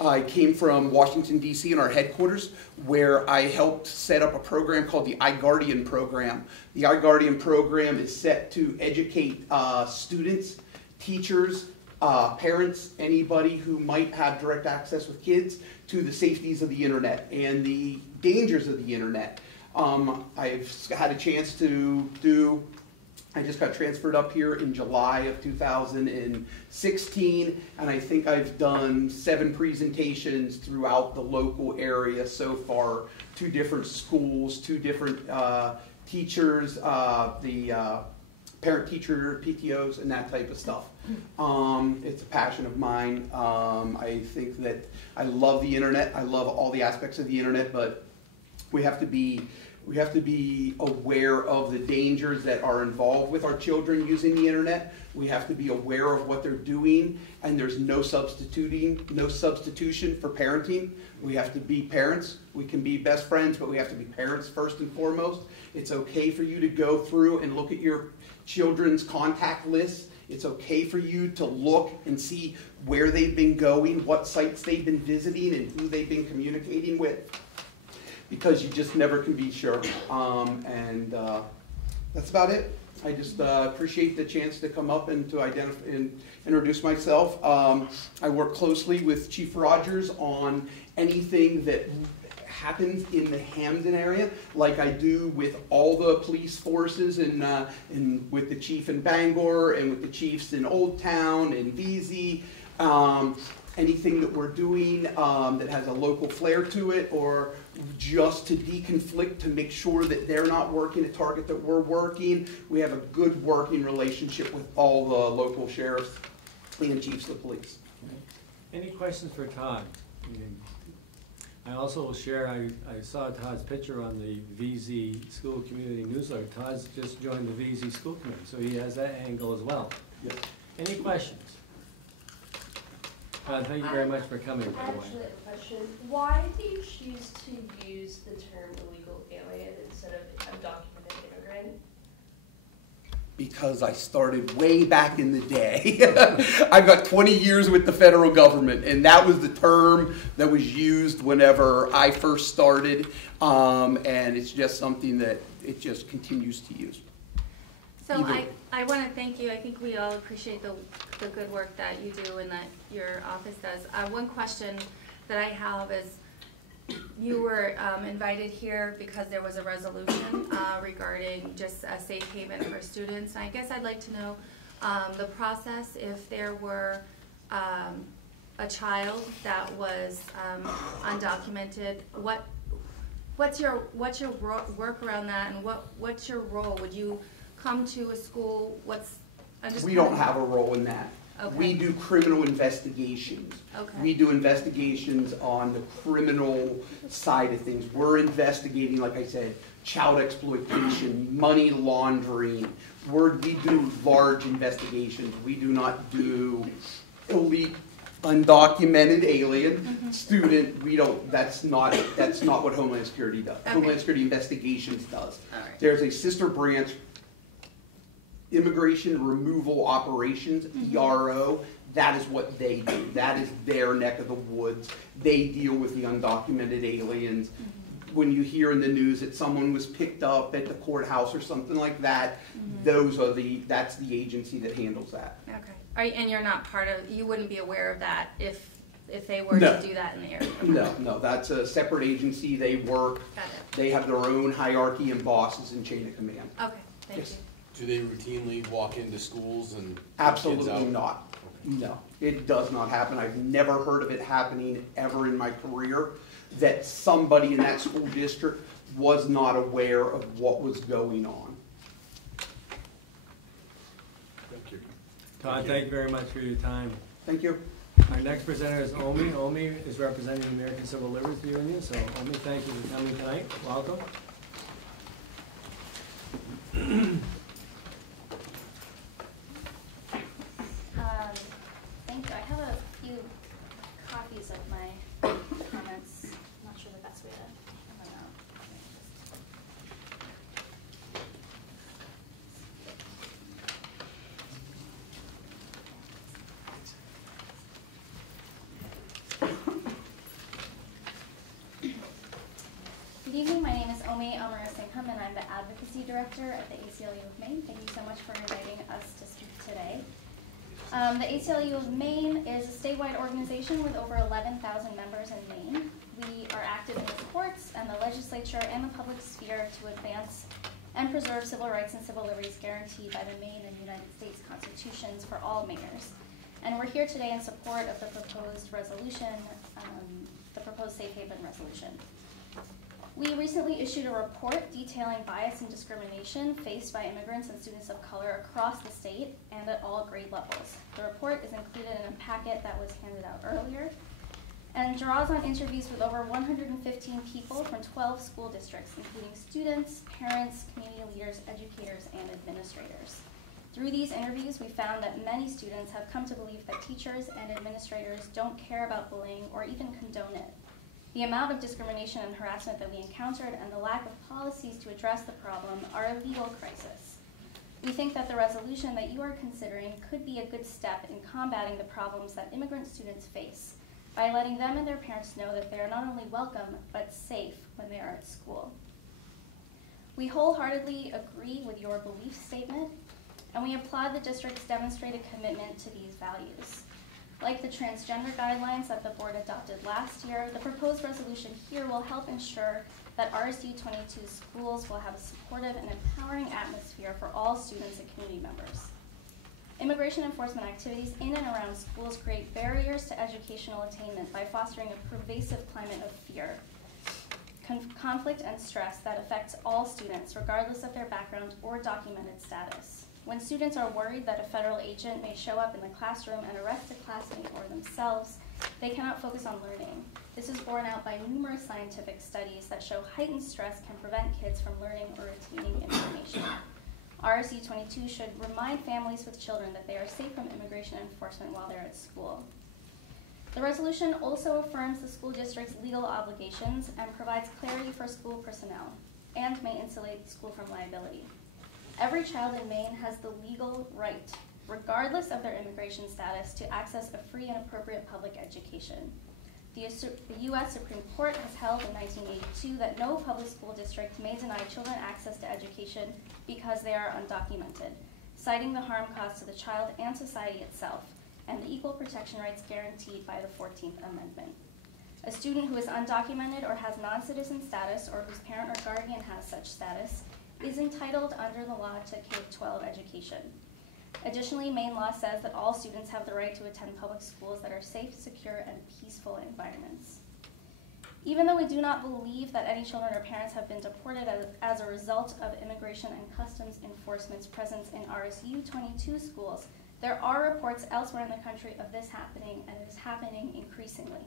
I came from Washington, D.C. in our headquarters where I helped set up a program called the iGuardian program. The iGuardian program is set to educate students, teachers, parents, anybody who might have direct access with kids to the safeties of the internet and the dangers of the internet. I've had a chance to I just got transferred up here in July of 2016, and I think I've done 7 presentations throughout the local area so far, 2 different schools, 2 different teachers, the parent-teacher PTOs, and that type of stuff. It's a passion of mine. I think that I love the internet. I love all the aspects of the internet, but We have to be aware of the dangers that are involved with our children using the internet. We have to be aware of what they're doing, and there's no substitution for parenting. We have to be parents. We can be best friends, but we have to be parents first and foremost. It's okay for you to go through and look at your children's contact lists. It's okay for you to look and see where they've been going, what sites they've been visiting, and who they've been communicating with, because you just never can be sure. That's about it. I just appreciate the chance to come up and to identify and introduce myself. I work closely with Chief Rogers on anything that happens in the Hampden area, like I do with all the police forces and with the chief in Bangor and with the chiefs in Old Town and VZ. Anything that we're doing that has a local flair to it, or just to deconflict, to make sure that they're not working a target that we're working. We have a good working relationship with all the local sheriffs and chiefs of police. Any questions for Todd? I also will share, I saw Todd's picture on the VZ School Community Newsletter. Todd's just joined the VZ School Committee, so he has that angle as well. Yes. Any questions? Todd, thank you very much for coming, by the way. I actually have a question. Why do you choose to use the term illegal alien instead of undocumented immigrant? Because I started way back in the day. I've got 20 years with the federal government, and that was the term that was used whenever I first started, and it's just something that it just continues to use. So I want to thank you. I think we all appreciate the good work that you do and that your office does. One question that I have is, you were invited here because there was a resolution regarding just a safe haven for students. And I guess I'd like to know the process if there were a child that was undocumented. What's your work around that, and what's your role? Would you come to a school? We don't have a role in that. Okay. We do criminal investigations. Okay. We do investigations on the criminal side of things. We're investigating, like I said, child exploitation, money laundering. We do large investigations. We do not do elite, undocumented alien student. We don't. That's not what Homeland Security does. Okay. Homeland Security Investigations does. All right. There's a sister branch, Immigration Removal Operations, ERO. That is what they do. That is their neck of the woods. They deal with the undocumented aliens. When you hear in the news that someone was picked up at the courthouse or something like that, that's the agency that handles that. Okay. And you're not part of, you wouldn't be aware of that if they were to do that in the area? No, that's a separate agency. They work, they have their own hierarchy and bosses and chain of command. Okay, thank you. Do they routinely walk into schools and kids Absolutely out? not. No, it does not happen. I've never heard of it happening ever in my career, that somebody in that school district was not aware of what was going on. Thank you. Todd, thank you very much for your time. Thank you. Our next presenter is Omi. Omi is representing the American Civil Liberties Union. So, Omi, thank you for coming tonight. Welcome. Thank you. I have a few copies of my comments. I'm not sure the best way to have them out. Good evening. My name is Omi Amarasingham, and I'm the Advocacy Director at the ACLU of Maine. Thank you so much for inviting us to speak today. The ACLU of Maine is a statewide organization with over 11,000 members in Maine. We are active in the courts and the legislature and the public sphere to advance and preserve civil rights and civil liberties guaranteed by the Maine and United States constitutions for all Mainers. And we're here today in support of the proposed resolution, the proposed safe haven resolution. We recently issued a report detailing bias and discrimination faced by immigrants and students of color across the state and at all grade levels. The report is included in a packet that was handed out earlier. and draws on interviews with over 115 people from 12 school districts, including students, parents, community leaders, educators, and administrators. Through these interviews, we found that many students have come to believe that teachers and administrators don't care about bullying or even condone it. The amount of discrimination and harassment that we encountered and the lack of policies to address the problem are a legal crisis. We think that the resolution that you are considering could be a good step in combating the problems that immigrant students face by letting them and their parents know that they are not only welcome, but safe when they are at school. We wholeheartedly agree with your belief statement, and we applaud the district's demonstrated commitment to these values. Like the transgender guidelines that the board adopted last year, the proposed resolution here will help ensure that RSU22 schools will have a supportive and empowering atmosphere for all students and community members. Immigration enforcement activities in and around schools create barriers to educational attainment by fostering a pervasive climate of fear, conflict, and stress that affects all students, regardless of their background or documented status. When students are worried that a federal agent may show up in the classroom and arrest a classmate or themselves, they cannot focus on learning. This is borne out by numerous scientific studies that show heightened stress can prevent kids from learning or retaining information. RSU22 should remind families with children that they are safe from immigration enforcement while they're at school. The resolution also affirms the school district's legal obligations and provides clarity for school personnel and may insulate the school from liability. Every child in Maine has the legal right, regardless of their immigration status, to access a free and appropriate public education. The U.S. Supreme Court has held in 1982 that no public school district may deny children access to education because they are undocumented, citing the harm caused to the child and society itself, and the equal protection rights guaranteed by the 14th Amendment. A student who is undocumented or has non-citizen status, or whose parent or guardian has such status, is entitled under the law to K-12 education. Additionally, Maine law says that all students have the right to attend public schools that are safe, secure, and peaceful environments. Even though we do not believe that any children or parents have been deported as a result of Immigration and Customs Enforcement's presence in RSU22 schools, there are reports elsewhere in the country of this happening, and it is happening increasingly.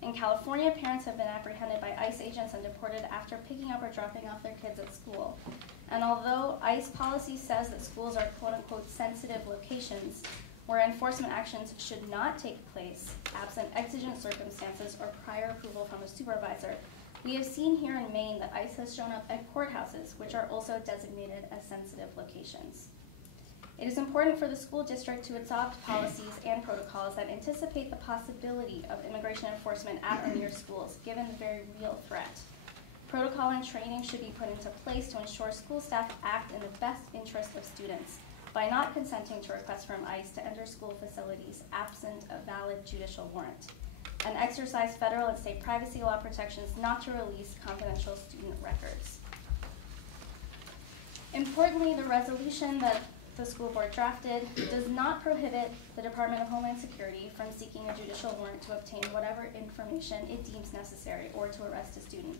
In California, parents have been apprehended by ICE agents and deported after picking up or dropping off their kids at school. And although ICE policy says that schools are quote-unquote sensitive locations where enforcement actions should not take place absent exigent circumstances or prior approval from a supervisor, we have seen here in Maine that ICE has shown up at courthouses, which are also designated as sensitive locations. It is important for the school district to adopt policies and protocols that anticipate the possibility of immigration enforcement at or near schools, given the very real threat. Protocol and training should be put into place to ensure school staff act in the best interest of students by not consenting to requests from ICE to enter school facilities absent a valid judicial warrant, and exercise federal and state privacy law protections not to release confidential student records. Importantly, the resolution that the school board drafted does not prohibit the Department of Homeland Security from seeking a judicial warrant to obtain whatever information it deems necessary or to arrest a student.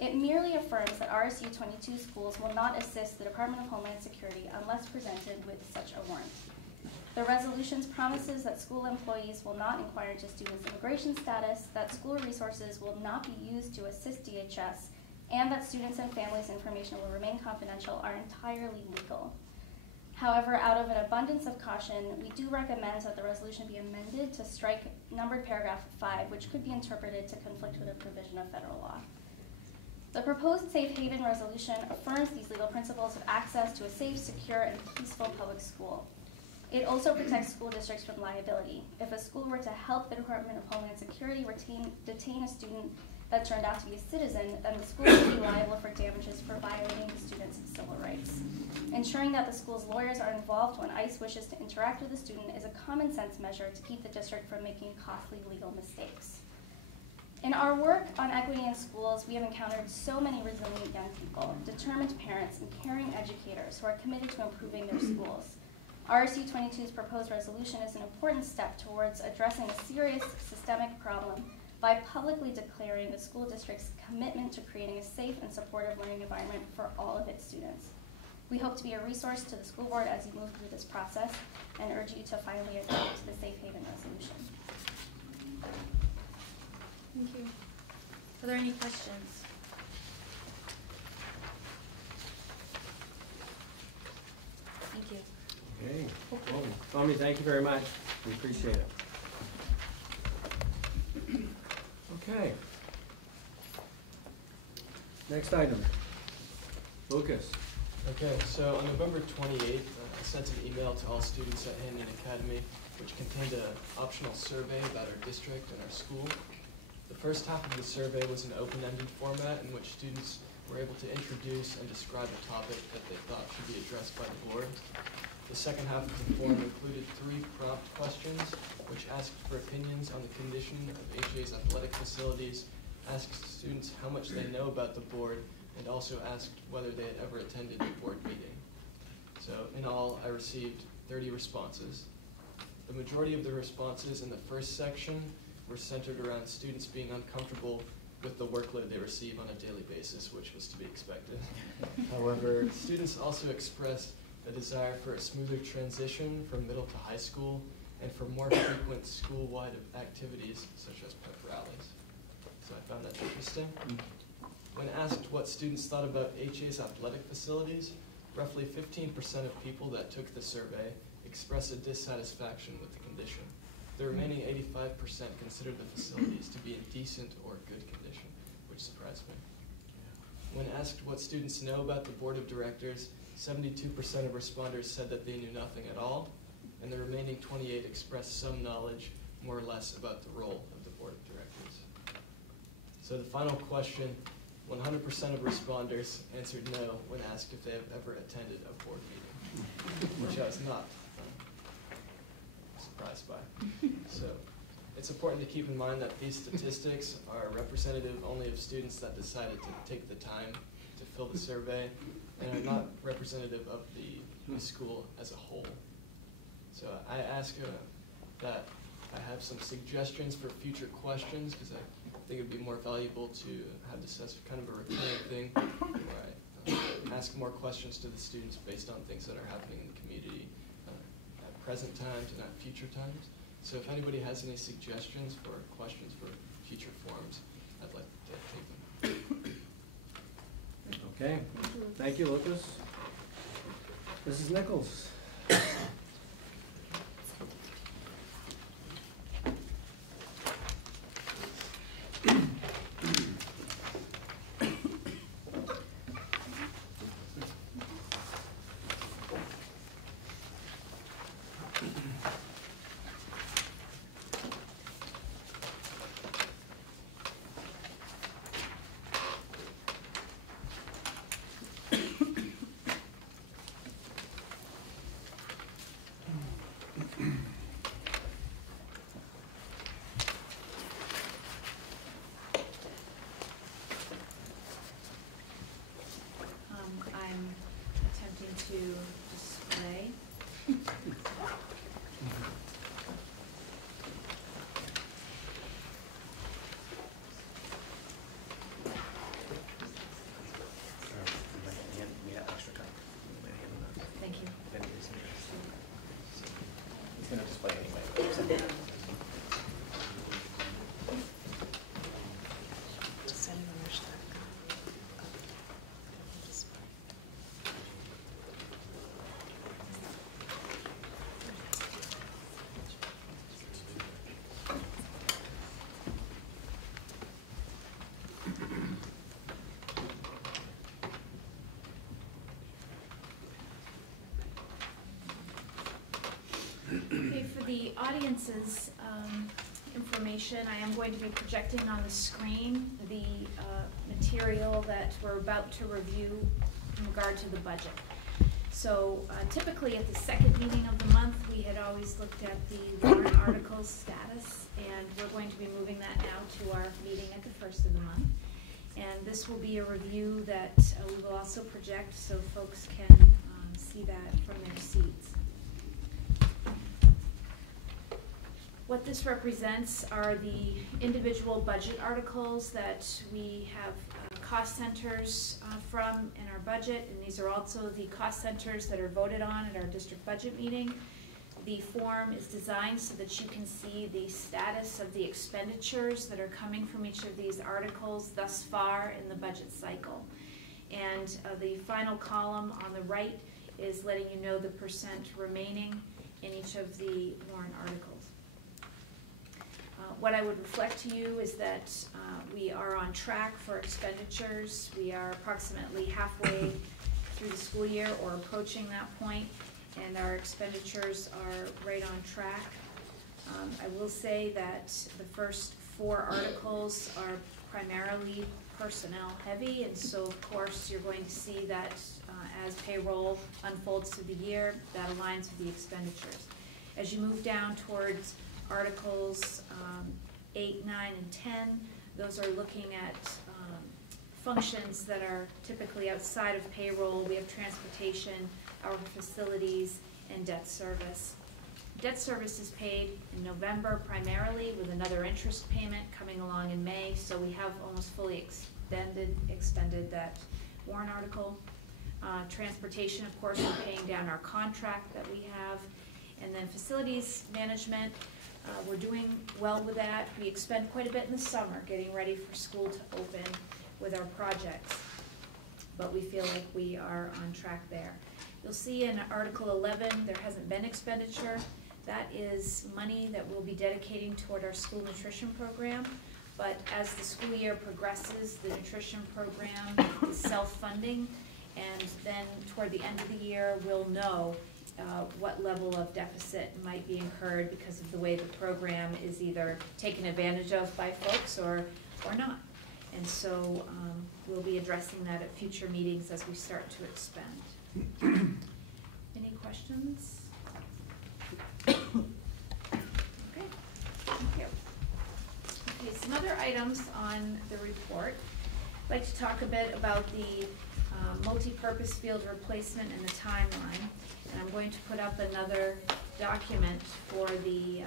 It merely affirms that RSU22 schools will not assist the Department of Homeland Security unless presented with such a warrant. The resolution promises that school employees will not inquire into students' immigration status, that school resources will not be used to assist DHS, and that students' and families' information will remain confidential are entirely legal. However, out of an abundance of caution, we do recommend that the resolution be amended to strike numbered paragraph 5, which could be interpreted to conflict with a provision of federal law. The proposed safe haven resolution affirms these legal principles of access to a safe, secure, and peaceful public school. It also protects school districts from liability. If a school were to help the Department of Homeland Security detain a student that turned out to be a citizen, then the school would be liable for damages for violating the student's civil rights. Ensuring that the school's lawyers are involved when ICE wishes to interact with the student is a common sense measure to keep the district from making costly legal mistakes. In our work on equity in schools, we have encountered so many resilient young people, determined parents, and caring educators who are committed to improving their schools. RSU22's proposed resolution is an important step towards addressing a serious systemic problem by publicly declaring the school district's commitment to creating a safe and supportive learning environment for all of its students. We hope to be a resource to the school board as you move through this process and urge you to finally adopt the Safe Haven resolution. Are there any questions? Thank you. Okay, well, Tommy, thank you very much. We appreciate it. Okay. Next item. Lucas. Okay, so on November 28th, I sent an email to all students at Hampden Academy, which contained an optional survey about our district and our school. The first half of the survey was an open-ended format in which students were able to introduce and describe a topic that they thought should be addressed by the board. The second half of the form included 3 prompt questions, which asked for opinions on the condition of HA's athletic facilities, asked students how much they know about the board, and also asked whether they had ever attended a board meeting. So in all, I received 30 responses. The majority of the responses in the first section were centered around students being uncomfortable with the workload they receive on a daily basis, which was to be expected. However, students also expressed a desire for a smoother transition from middle to high school and for more frequent school-wide activities such as pep rallies. So I found that interesting. When asked what students thought about HA's athletic facilities, roughly 15% of people that took the survey expressed a dissatisfaction with the condition. The remaining 85% considered the facilities to be in decent or good condition, which surprised me. When asked what students know about the board of directors, 72% of responders said that they knew nothing at all, and the remaining 28 expressed some knowledge, more or less, about the role of the board of directors. So the final question, 100% of responders answered no when asked if they have ever attended a board meeting, which I was not surprised by. So it's important to keep in mind that these statistics are representative only of students that decided to take the time to fill the survey and are not representative of the school as a whole. So I ask that I have some suggestions for future questions, because I think it would be more valuable to have this as kind of a recurring thing where I ask more questions to the students based on things that are happening in the community at present times and at future times. So if anybody has any suggestions for questions for future forums, I'd like to take them. Okay, thank you, Lucas. Mrs. Nichols. I'm attempting to display. Thank you. He's going to display anyway. Okay, for the audience's information, I am going to be projecting on the screen the material that we're about to review in regard to the budget. So typically at the second meeting of the month, we had always looked at the warrant articles status, and we're going to be moving that now to our meeting at the first of the month. And this will be a review that we will also project so folks can see that from their seats. What this represents are the individual budget articles that we have cost centers from in our budget, and these are also the cost centers that are voted on at our district budget meeting. The form is designed so that you can see the status of the expenditures that are coming from each of these articles thus far in the budget cycle. And the final column on the right is letting you know the percent remaining in each of the warrant articles. What I would reflect to you is that we are on track for expenditures. We are approximately halfway through the school year or approaching that point, and our expenditures are right on track. I will say that the first 4 articles are primarily personnel heavy, and so of course you're going to see that as payroll unfolds through the year, that aligns with the expenditures. As you move down towards Articles 8, 9, and 10, those are looking at functions that are typically outside of payroll. We have transportation, our facilities, and debt service. Debt service is paid in November primarily, with another interest payment coming along in May, so we have almost fully expended that warrant article. Transportation, of course, we're paying down our contract that we have. And then facilities management, we're doing well with that. We expend quite a bit in the summer getting ready for school to open with our projects, but we feel like we are on track there. You'll see in Article 11 there hasn't been expenditure. That is money that we'll be dedicating toward our school nutrition program, but as the school year progresses, the nutrition program is self-funding, and then toward the end of the year we'll know what level of deficit might be incurred because of the way the program is either taken advantage of by folks or not. And so we'll be addressing that at future meetings as we start to expend. Any questions? Okay, thank you. Okay, some other items on the report. I'd like to talk a bit about the multi-purpose field replacement and the timeline. And I'm going to put up another document for the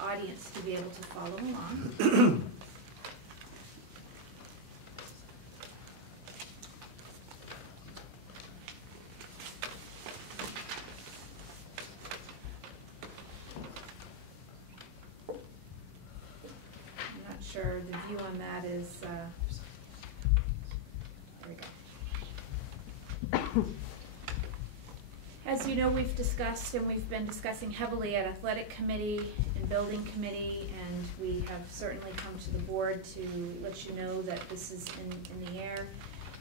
audience to be able to follow along. I'm not sure the view on that is, there we go. As you know, we've discussed and we've been discussing heavily at athletic committee and building committee, and we have certainly come to the board to let you know that this is in the air.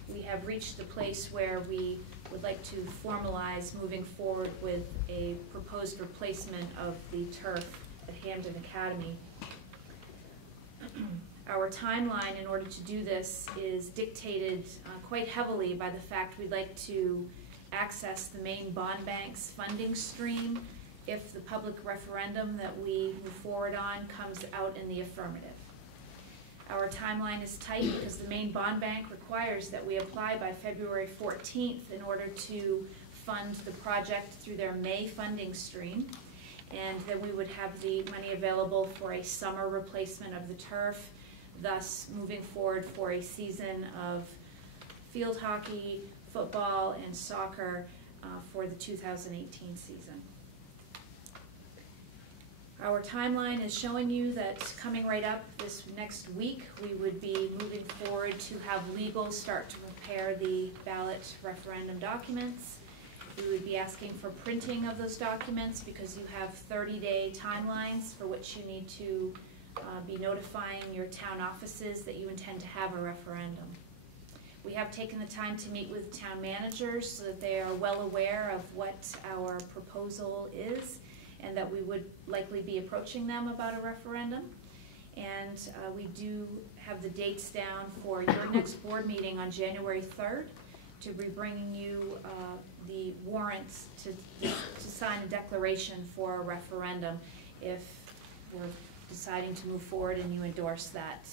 We have reached the place where we would like to formalize moving forward with a proposed replacement of the turf at Hampden Academy. Our timeline in order to do this is dictated quite heavily by the fact we'd like to access the main bond bank's funding stream if the public referendum that we move forward on comes out in the affirmative. Our timeline is tight because the main bond bank requires that we apply by February 14th in order to fund the project through their May funding stream, and that we would have the money available for a summer replacement of the turf, thus moving forward for a season of field hockey, football, and soccer for the 2018 season. Our timeline is showing you that coming right up this next week, we would be moving forward to have legal start to prepare the ballot referendum documents. We would be asking for printing of those documents because you have 30-day timelines for which you need to be notifying your town offices that you intend to have a referendum. We have taken the time to meet with town managers so that they are well aware of what our proposal is and that we would likely be approaching them about a referendum. And we do have the dates down for your next board meeting on January 3rd to be bringing you the warrants to sign a declaration for a referendum if we're deciding to move forward and you endorse that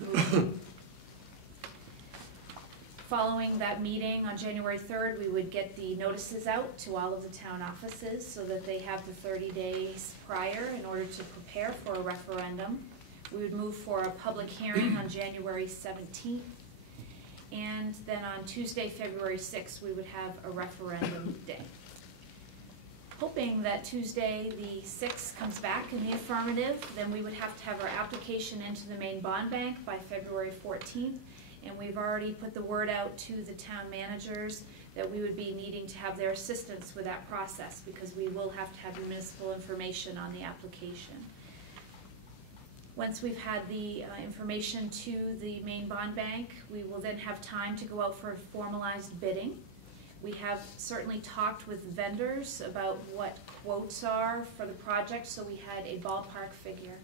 move. Following that meeting on January 3rd, we would get the notices out to all of the town offices so that they have the 30 days prior in order to prepare for a referendum. We would move for a public hearing on January 17th. And then on Tuesday, February 6th, we would have a referendum day. hoping that Tuesday the 6th comes back in the affirmative. Then we would have to have our application into the Maine Bond Bank by February 14th. And we've already put the word out to the town managers that we would be needing to have their assistance with that process, because we will have to have the municipal information on the application. Once we've had the information to the Maine Bond Bank, we will then have time to go out for formalized bidding. We have certainly talked with vendors about what quotes are for the project, so we had a ballpark figure.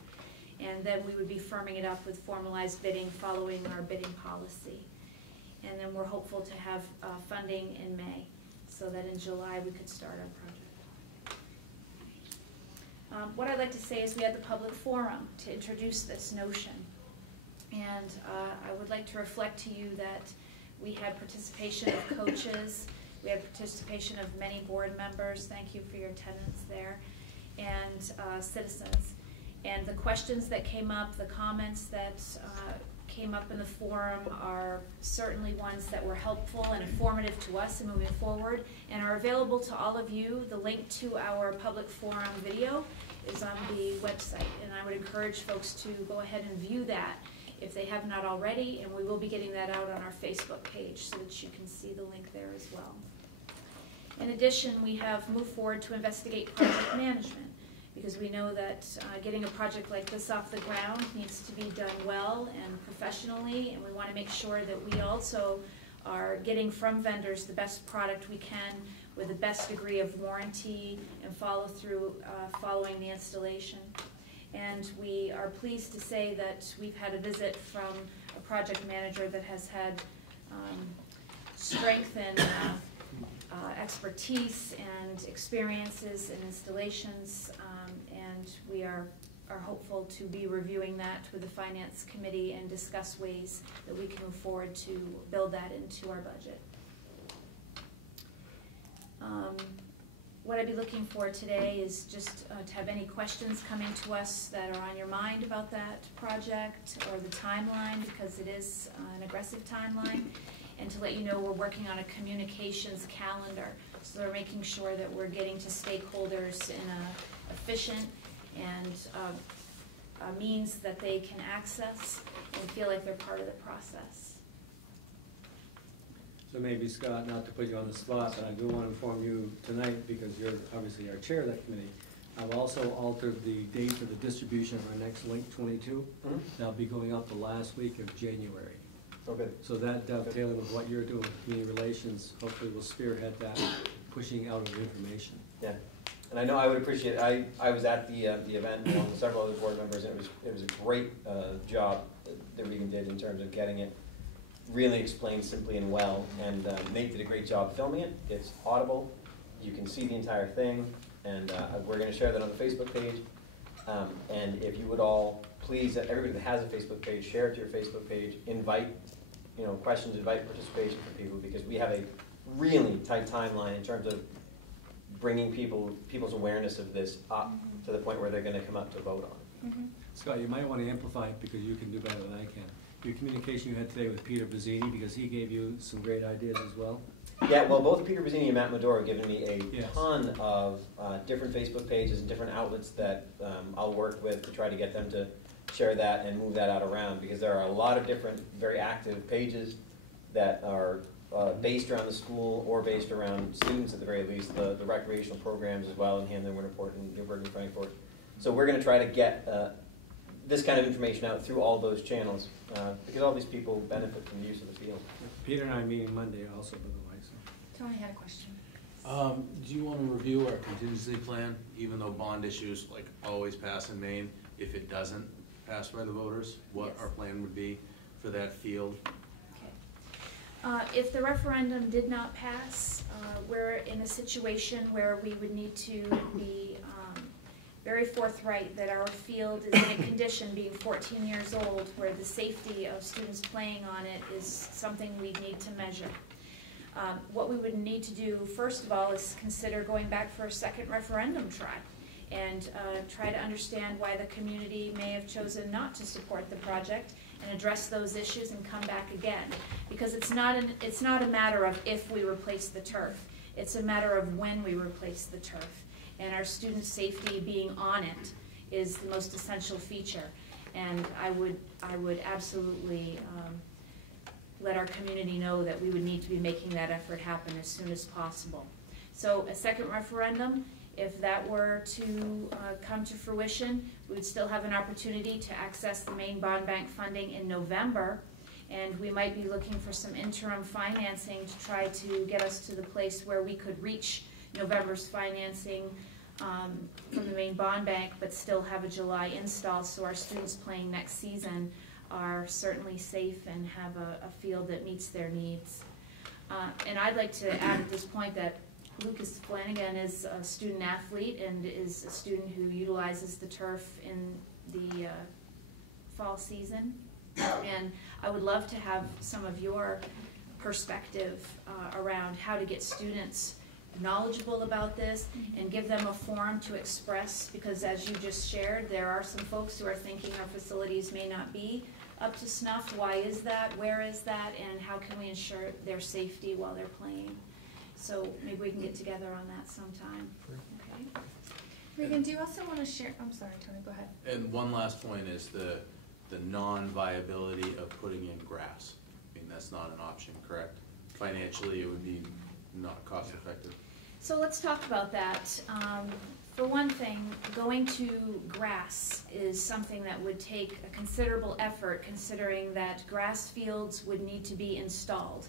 And then we would be firming it up with formalized bidding following our bidding policy. And then we're hopeful to have funding in May, so that in July we could start our project. What I'd like to say is we had the public forum to introduce this notion. And I would like to reflect to you that we had participation of coaches, we had participation of many board members, thank you for your attendance there, and citizens. And the questions that came up, the comments that came up in the forum are certainly ones that were helpful and informative to us in moving forward, and are available to all of you. The link to our public forum video is on the website, and I would encourage folks to go ahead and view that if they have not already, and we will be getting that out on our Facebook page so that you can see the link there as well. In addition, we have moved forward to investigate project management, because we know that getting a project like this off the ground needs to be done well and professionally, and we want to make sure that we also are getting from vendors the best product we can with the best degree of warranty and follow through following the installation. And we are pleased to say that we've had a visit from a project manager that has had strength and expertise and experiences in installations, and we are hopeful to be reviewing that with the Finance Committee and discuss ways that we can move forward to build that into our budget. What I'd be looking for today is just to have any questions coming to us that are on your mind about that project or the timeline, because it is an aggressive timeline, and to let you know we're working on a communications calendar. So we're making sure that we're getting to stakeholders in an efficient and a means that they can access and feel like they're part of the process. So maybe, Scott, not to put you on the spot, but I do want to inform you tonight, because you're obviously our chair of that committee. I've also altered the date for the distribution of our next Link 22. That'll be going out the last week of January. Okay. So that dovetailing with what you're doing with community relations, hopefully will spearhead that pushing out of information. Yeah, and I know I would appreciate it. I was at the event along with several other board members, and it was a great job that Regan did in terms of getting it really explained simply and well, and Nate did a great job filming it. It's audible, you can see the entire thing, and we're going to share that on the Facebook page. And if you would all please, everybody that has a Facebook page, share it to your Facebook page, invite questions, invite participation from people, because we have a really tight timeline in terms of bringing people's awareness of this up to the point where they're going to come up to vote on it. Scott, you might want to amplify it, because you can do better than I can. Your communication you had today with Peter Bazzini, because he gave you some great ideas as well. Yeah, well, both Peter Bazzini and Matt Medora have given me a ton of different Facebook pages and different outlets that I'll work with to try to get them to share that and move that out around, because there are a lot of different very active pages that are based around the school or based around students at the very least, the recreational programs as well in Hampden, Winterport, and Newburgh and Frankfort. So we're going to try to get this kind of information out through all those channels, because all these people benefit from the use of the field. Peter and I are meeting Monday also, by the way. So. Tony had a question. Do you want to review our contingency plan, even though bond issues like always pass in Maine? If it doesn't pass by the voters, what our plan would be for that field? If the referendum did not pass, we're in a situation where we would need to be very forthright that our field is in a condition, being 14 years old, where the safety of students playing on it is something we need to measure. What we would need to do, first of all, is consider going back for a second referendum try, and try to understand why the community may have chosen not to support the project, and address those issues and come back again. Because it's not a matter of if we replace the turf, it's a matter of when we replace the turf. and our student safety being on it is the most essential feature. And I would absolutely let our community know that we would need to be making that effort happen as soon as possible. So a second referendum, if that were to come to fruition, we would still have an opportunity to access the Maine Bond Bank funding in November, and we might be looking for some interim financing to try to get us to the place where we could reach November's financing from the Maine Bond Bank, but still have a July install, so our students playing next season are certainly safe and have a field that meets their needs. And I'd like to add at this point that Lucas Flanagan is a student athlete and is a student who utilizes the turf in the fall season. And I would love to have some of your perspective around how to get students knowledgeable about this and give them a forum to express, because as you just shared, there are some folks who are thinking our facilities may not be up to snuff. Why is that? Where is that? And how can we ensure their safety while they're playing? So maybe we can get together on that sometime. Okay. Regan, do you also want to share? I'm sorry, Tony, go ahead. And one last point is the non-viability of putting in grass. I mean, that's not an option, correct? Financially, it would be not cost effective. So let's talk about that. For one thing, going to grass is something that would take a considerable effort, considering that grass fields would need to be installed.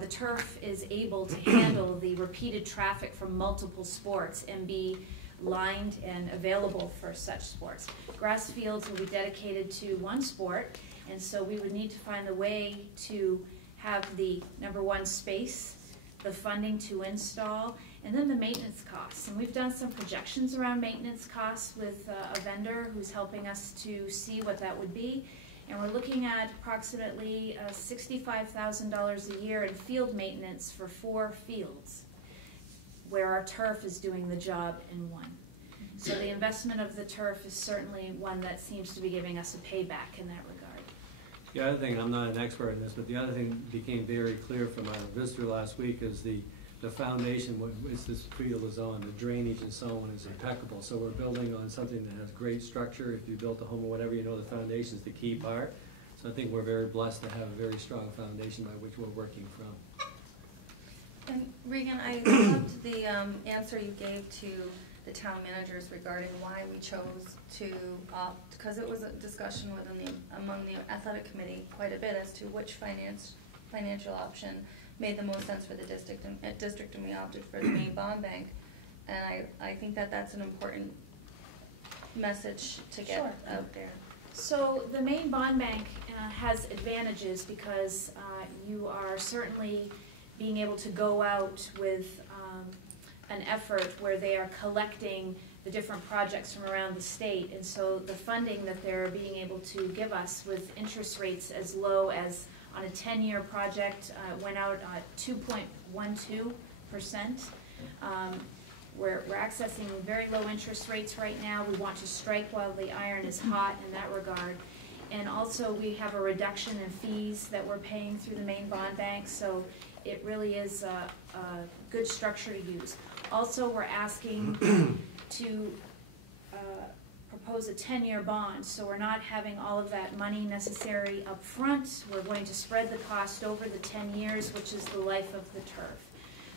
The turf is able to handle the repeated traffic from multiple sports and be lined and available for such sports. Grass fields will be dedicated to one sport, and so we would need to find a way to have the, number one, space, the funding to install, and then the maintenance costs. And we've done some projections around maintenance costs with a vendor who's helping us to see what that would be. And we're looking at approximately $65,000 a year in field maintenance for 4 fields, where our turf is doing the job in 1. So the investment of the turf is certainly one that seems to be giving us a payback in that regard. The other thing, I'm not an expert in this, but the other thing became very clear from our visitor last week is the foundation, which this field is on, the drainage and so on is impeccable. So we're building on something that has great structure. If you built a home or whatever, you know the foundation is the key part. So I think we're very blessed to have a very strong foundation by which we're working from. And Regan, I loved the answer you gave to the town managers regarding why we chose to opt, because it was a discussion among the athletic committee quite a bit as to which financial option made the most sense for the district, and we opted for the Maine Bond Bank. And I think that that's an important message to get out there. So the Maine Bond Bank has advantages because you are certainly being able to go out with an effort where they are collecting the different projects from around the state, and so the funding that they're being able to give us with interest rates as low as on a 10-year project went out at 2.12%. We're accessing very low interest rates right now. We want to strike while the iron is hot in that regard. And also we have a reduction in fees that we're paying through the Maine Bond Bank, so it really is a good structure to use. Also, we're asking to propose a 10-year bond, so we're not having all of that money necessary up front. We're going to spread the cost over the 10 years, which is the life of the turf.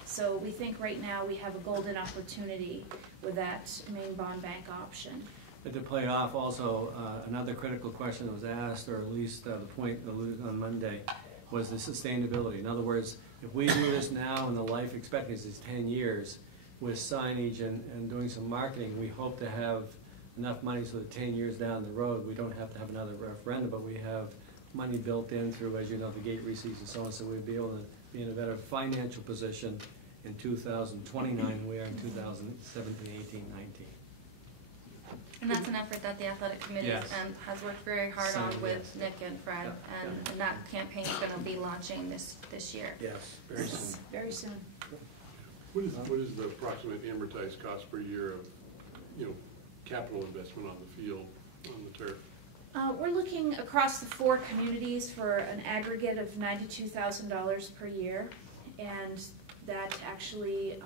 So we think right now we have a golden opportunity with that Maine Bond Bank option. But to play off also, another critical question that was asked, or at least the point alluded on Monday, was the sustainability. In other words, if we do this now and the life expectancy is 10 years with signage and doing some marketing, we hope to have enough money so that 10 years down the road we don't have to have another referendum, but we have money built in through, as you know, the gate receipts and so on, so we'd be able to be in a better financial position in 2029 than we are in 2017, 18, 19. And that's an effort that the athletic committee has worked very hard on with Nick and Fred, and that campaign is going to be launching this year. Yes, very soon. Very soon. What is the approximate amortized cost per year of, capital investment on the field, on the turf? We're looking across the 4 communities for an aggregate of $92,000 per year, and that actually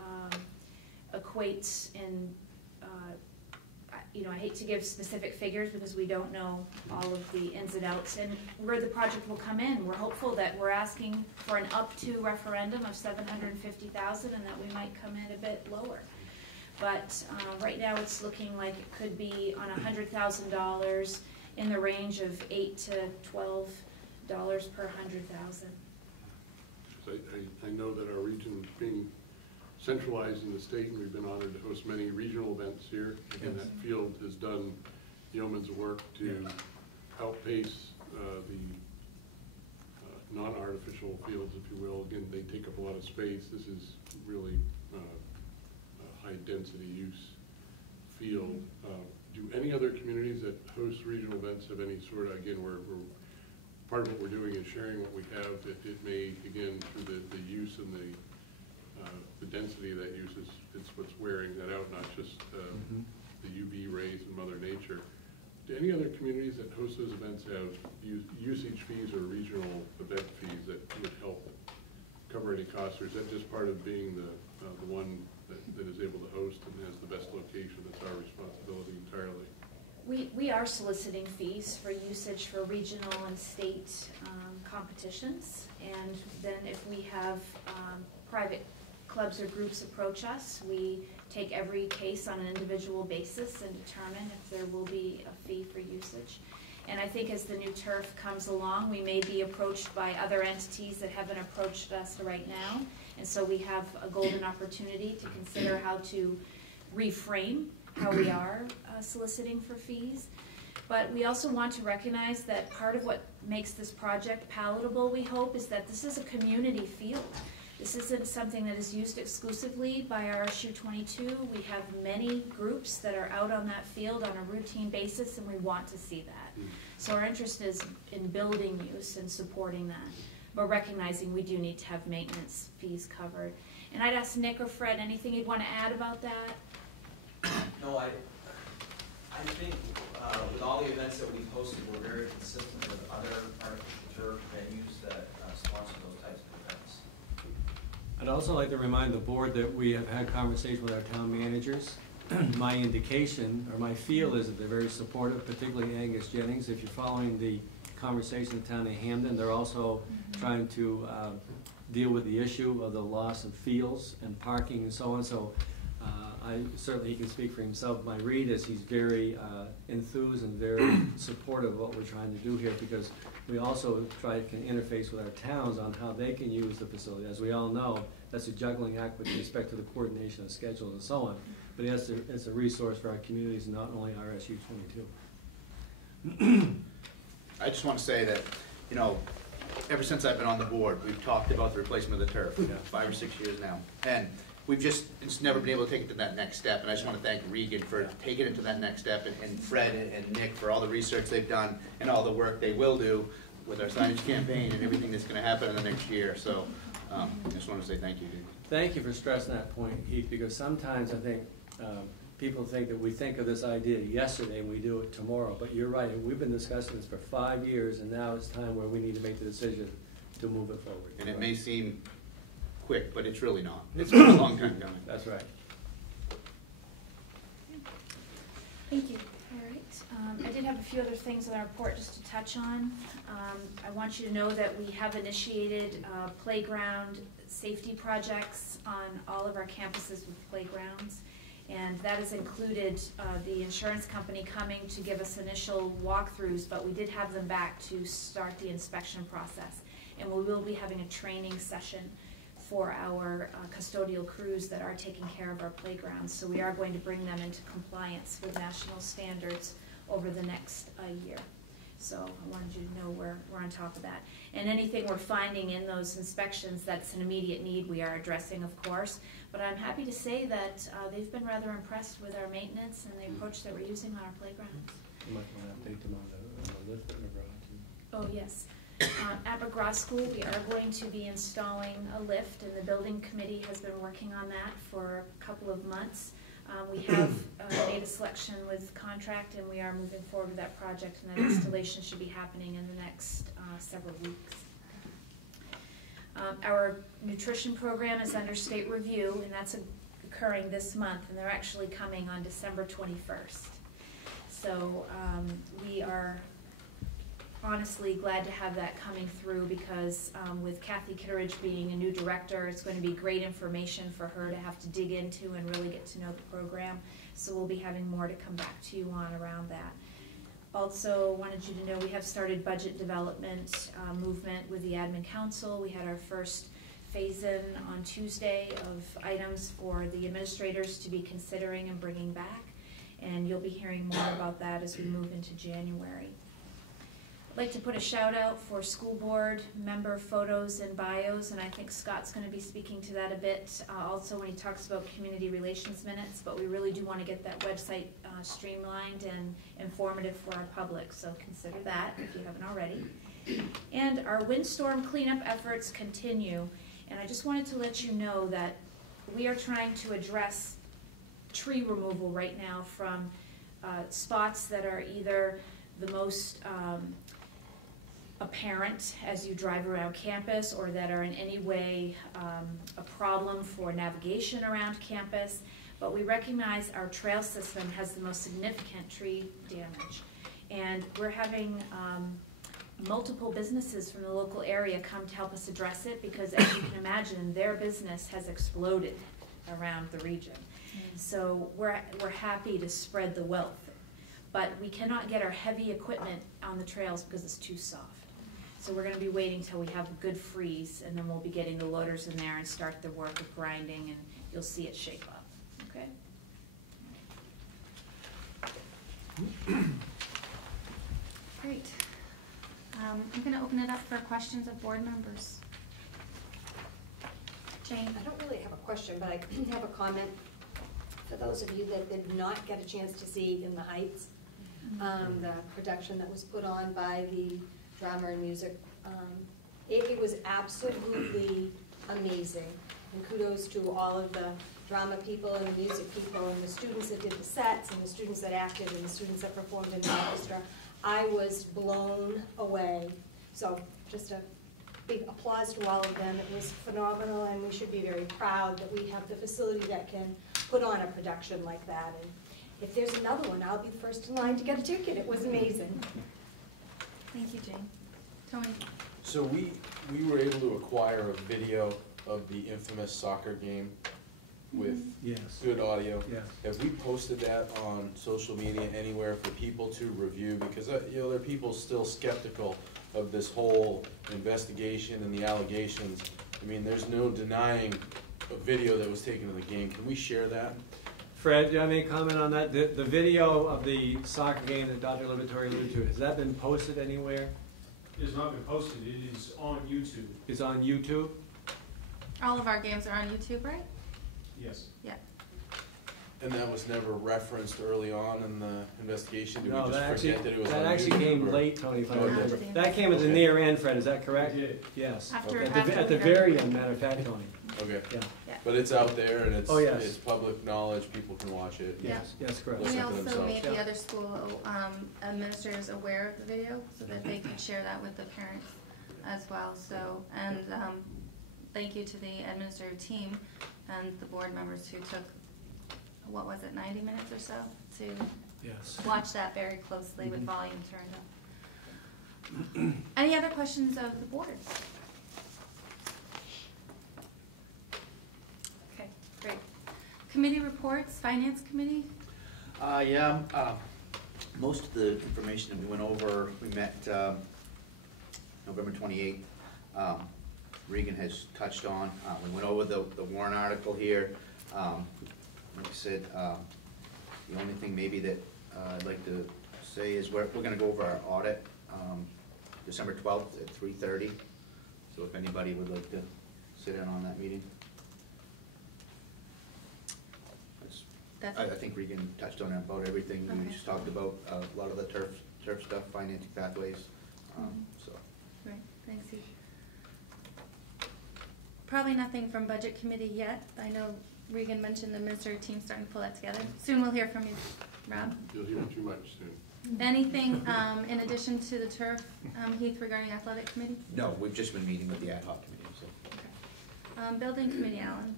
equates in you know, I hate to give specific figures because we don't know all of the ins and outs and where the project will come in. We're hopeful that we're asking for an up to referendum of $750,000 and that we might come in a bit lower. But right now it's looking like it could be on $100,000 in the range of $8 to $12 per 100,000. I know that our region is being centralized in the state, and we've been honored to host many regional events here. And that field has done yeoman's work to outpace the non-artificial fields, if you will. Again, they take up a lot of space. This is really a high-density use field. Do any other communities that host regional events have any sort of, again, we're part of what we're doing is sharing what we have. It may, again, through the use and the density of that use is what's wearing that out, not just the UV rays and Mother Nature. Do any other communities that host those events have usage fees or regional event fees that would help cover any costs, or is that just part of being the one that is able to host and has the best location? That's our responsibility entirely. We are soliciting fees for usage for regional and state competitions, and then if we have private clubs or groups approach us, we take every case on an individual basis and determine if there will be a fee for usage. And I think as the new turf comes along, we may be approached by other entities that haven't approached us right now, and so we have a golden opportunity to consider how to reframe how we are soliciting for fees. But we also want to recognize that part of what makes this project palatable, we hope, is that this is a community field. This isn't something that is used exclusively by RSU22. We have many groups that are out on that field on a routine basis, and we want to see that. So our interest is in building use and supporting that, but recognizing we do need to have maintenance fees covered. And I'd ask Nick or Fred, anything you'd want to add about that? No, I think with all the events that we've hosted, we're very consistent with other artificial turf venues that sponsor those types of events. I'd also like to remind the board that we have had conversation with our town managers. My indication, or my feel, is that they're very supportive, particularly Angus Jennings. If you're following the conversation in the town of Hampden, they're also trying to deal with the issue of the loss of fields and parking and so on. So certainly he can speak for himself. My read is he's very enthused and very supportive of what we're trying to do here, because we also try to interface with our towns on how they can use the facility. As we all know, that's a juggling act with respect to the coordination of schedules and so on. But it's a resource for our communities, not only RSU22. I just want to say that, you know, ever since I've been on the board, we've talked about the replacement of the turf, 5 or 6 years now. And it's never been able to take it to that next step, and I just want to thank Regan for taking it to that next step, and Fred and Nick for all the research they've done and all the work they will do with our signage campaign and everything that's going to happen in the next year. So I just want to say thank you, dude. Thank you for stressing that point, Heath, because sometimes I think people think that we think of this idea yesterday and we do it tomorrow, but you're right. We've been discussing this for 5 years, and now it's time where we need to make the decision to move it forward. And it may seem quick, but it's really not. It's been a long time coming. That's right. Thank you. All right. I did have a few other things in our report just to touch on. I want you to know that we have initiated playground safety projects on all of our campuses with playgrounds. And that has included the insurance company coming to give us initial walkthroughs, but we did have them back to start the inspection process. And we will be having a training session for our custodial crews that are taking care of our playgrounds. So we are going to bring them into compliance with national standards over the next year. So I wanted you to know we're on top of that. And anything we're finding in those inspections that's an immediate need, we are addressing, of course. But I'm happy to say that they've been rather impressed with our maintenance and the approach that we're using on our playgrounds. You might want to update them on the lift at McGraw. Oh, yes. At McGraw School, we are going to be installing a lift, and the building committee has been working on that for a couple of months. We have made a selection with contract, and we are moving forward with that project, and that installation should be happening in the next several weeks. Our nutrition program is under state review, and that's occurring this month, and they're actually coming on December 21st. So we are honestly glad to have that coming through because with Kathy Kitteridge being a new director, it's going to be great information for her to have to dig into and really get to know the program. So we'll be having more to come back to you on around that. Also wanted you to know we have started budget development movement with the Admin Council. We had our first phase-in on Tuesday of items for the administrators to be considering and bringing back. And you'll be hearing more about that as we move into January. I'd like to put a shout out for school board member photos and bios, and I think Scott's going to be speaking to that a bit also when he talks about community relations minutes, but we really do want to get that website streamlined and informative for our public, so consider that if you haven't already. And our windstorm cleanup efforts continue, and I just wanted to let you know that we are trying to address tree removal right now from spots that are either the most apparent as you drive around campus or that are in any way a problem for navigation around campus. But we recognize our trail system has the most significant tree damage. And we're having multiple businesses from the local area come to help us address it because, as you can imagine, their business has exploded around the region. So we're happy to spread the wealth. But we cannot get our heavy equipment on the trails because it's too soft. So we're going to be waiting till we have a good freeze, and then we'll be getting the loaders in there and start the work of grinding, and you'll see it shape up. Okay? Great. I'm going to open it up for questions of board members. Jane? I don't really have a question, but I have a comment for those of you that did not get a chance to see In the Heights, the production that was put on by the drama and music. It was absolutely amazing. And kudos to all of the drama people and the music people and the students that did the sets and the students that acted and the students that performed in the orchestra. I was blown away. So just a big applause to all of them. It was phenomenal, and we should be very proud that we have the facility that can put on a production like that. And if there's another one, I'll be the first in line to get a ticket. It was amazing. Thank you, Jane. Tony? So we were able to acquire a video of the infamous soccer game with good audio. Yes. Have we posted that on social media anywhere for people to review? Because there are people still skeptical of this whole investigation and the allegations. I mean, there's no denying a video that was taken of the game. Can we share that? Fred, do you have any comment on that? The video of the soccer game that Dr. Liberatore alluded to, has that been posted anywhere? It has not been posted. It is on YouTube. It's on YouTube? All of our games are on YouTube, right? Yes. Yeah. And that was never referenced early on in the investigation? Did No, we just forget that it was on that actually YouTube, came or? late, Tony, if I Oh, it remember. did. That came at the near end, Fred, is that correct? It did. Yes. After- Okay. At the very end, matter of fact, Tony. Okay. Yeah. Yeah. But it's out there and it's, Oh, yes. it's public knowledge, people can watch it. Yes, yes, correct. We Listen to also themselves. made the other school administrators aware of the video so that they could share that with the parents as well. So, and thank you to the administrative team and the board members who took, what was it, 90 minutes or so to watch that very closely with volume turned up. Any other questions of the board? Okay, great. Committee reports, Finance Committee? Most of the information that we went over, we met November 28th. Regan has touched on. We went over the warrant article here. Like I said, the only thing maybe that I'd like to say is we're going to go over our audit December 12th at 3:30. So if anybody would like to sit in on that meeting. I think Regan touched on about everything. Okay. We just talked about a lot of the turf stuff, financing pathways. So. Great, thanks, Steve. Probably nothing from Budget Committee yet. I know Regan mentioned the administrative team starting to pull that together. Soon we'll hear from you, Rob. You'll hear too much soon. Anything in addition to the turf, Heath, regarding Athletic Committee? No, we've just been meeting with the ad hoc committee. So. Building Committee, Alan?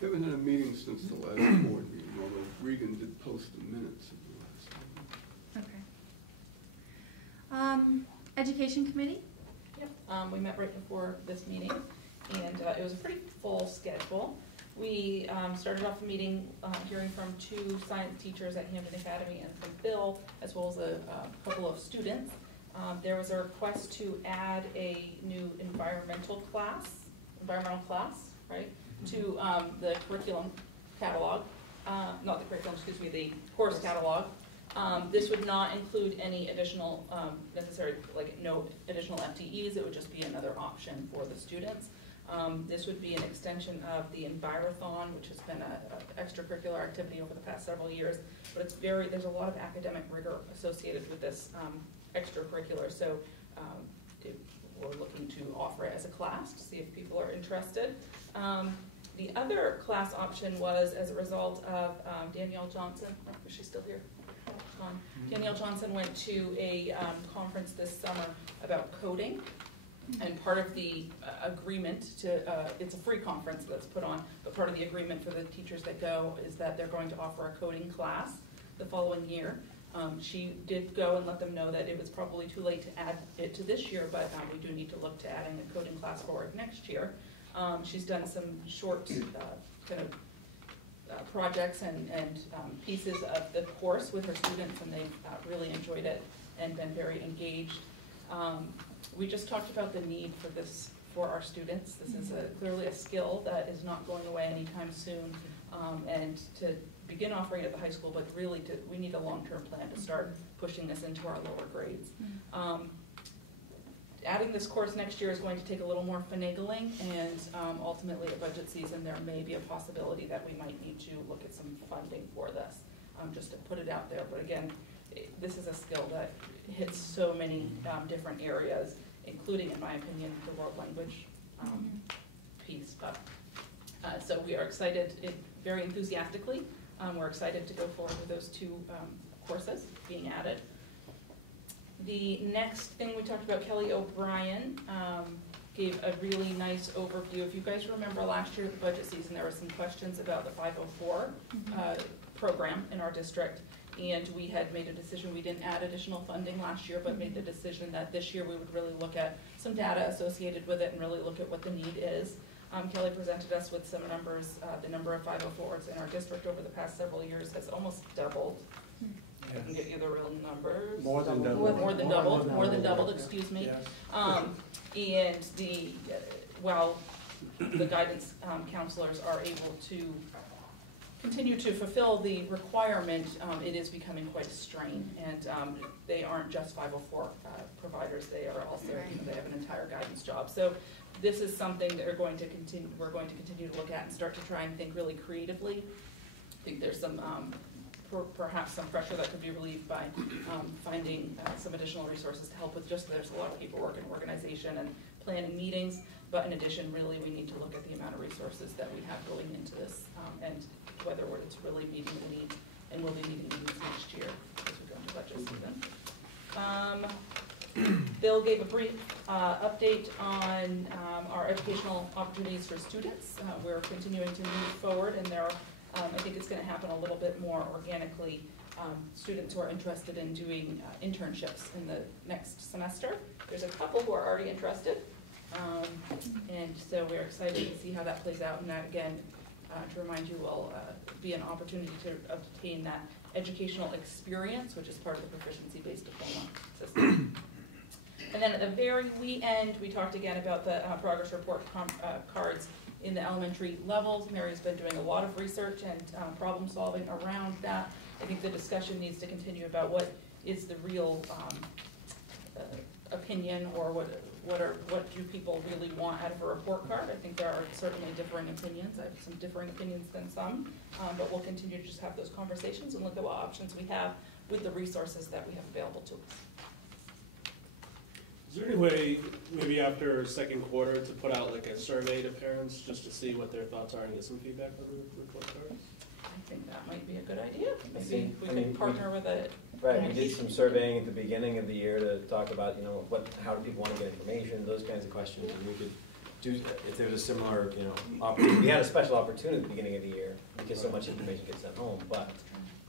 We haven't had a meeting since the last board meeting, although Regan did post the minutes of the last meeting. Education committee? Yep, we met right before this meeting, and it was a pretty full schedule. We started off the meeting hearing from 2 science teachers at Hampden Academy and from Bill, as well as a couple of students. There was a request to add a new environmental class, right, to the curriculum catalog, not the curriculum, excuse me, the course catalog. This would not include any additional necessary, like no additional FTEs. It would just be another option for the students. This would be an extension of the Envirothon, which has been an extracurricular activity over the past several years, but it's there's a lot of academic rigor associated with this extracurricular, so we're looking to offer it as a class to see if people are interested. The other class option was as a result of Danielle Johnson, is she still here? Danielle Johnson went to a conference this summer about coding, and part of the agreement to, it's a free conference that's put on, but part of the agreement for the teachers that go is that they're going to offer a coding class the following year. She did go and let them know that it was probably too late to add it to this year, but we do need to look to adding a coding class for it next year. She's done some short kind of projects and pieces of the course with her students, and they've really enjoyed it and been very engaged. We just talked about the need for this for our students. This is clearly a skill that is not going away anytime soon, and to begin offering it at the high school, but really we need a long-term plan to start pushing this into our lower grades. Adding this course next year is going to take a little more finagling, and ultimately at budget season there may be a possibility that we might need to look at some funding for this, just to put it out there. But again, this is a skill that hits so many different areas, including, in my opinion, the world language piece. But, so we are excited, very enthusiastically, we're excited to go forward with those 2 courses being added. The next thing we talked about, Kelly O'Brien gave a really nice overview. If you guys remember last year at the budget season, there were some questions about the 504 program in our district, and we had made a decision. We didn't add additional funding last year, but made the decision that this year we would really look at some data associated with it and really look at what the need is. Kelly presented us with some numbers. The number of 504s in our district over the past several years has almost doubled. I can get you the real numbers. More than doubled. More than doubled, excuse me. Yes. And while the guidance counselors are able to continue to fulfill the requirement, it is becoming quite a strain. And they aren't just 504 providers, they are also, they have an entire guidance job. So this is something that we're going to continue to look at and start to try and think really creatively. I think there's some perhaps some pressure that could be relieved by finding some additional resources to help with there's a lot of paperwork and organization and planning meetings, but in addition, really, we need to look at the amount of resources that we have going into this and whether it's really meeting the needs, and we'll be meeting the needs next year as we go into budget season. Bill gave a brief update on our educational opportunities for students. We're continuing to move forward, and there are I think it's going to happen a little bit more organically. Students who are interested in doing internships in the next semester. There's a couple who are already interested, and so we're excited to see how that plays out. And that, again, to remind you, will be an opportunity to obtain that educational experience, which is part of the proficiency-based diploma system. And then at the very end, we talked again about the progress report cards in the elementary levels. Mary's been doing a lot of research and problem solving around that. I think the discussion needs to continue about what is the real opinion, or what do people really want out of a report card. I think there are certainly differing opinions. I have some differing opinions than some, but we'll continue to just have those conversations and look at what options we have with the resources that we have available to us. Is there any way, maybe after second quarter, to put out like a survey to parents just to see what their thoughts are and get some feedback on the report cards? I think that might be a good idea. Maybe we could partner with a... Right, we did some surveying at the beginning of the year to talk about, how do people want to get information, those kinds of questions, and we could do, if there was a similar, opportunity. We had a special opportunity at the beginning of the year because so much information gets sent home, but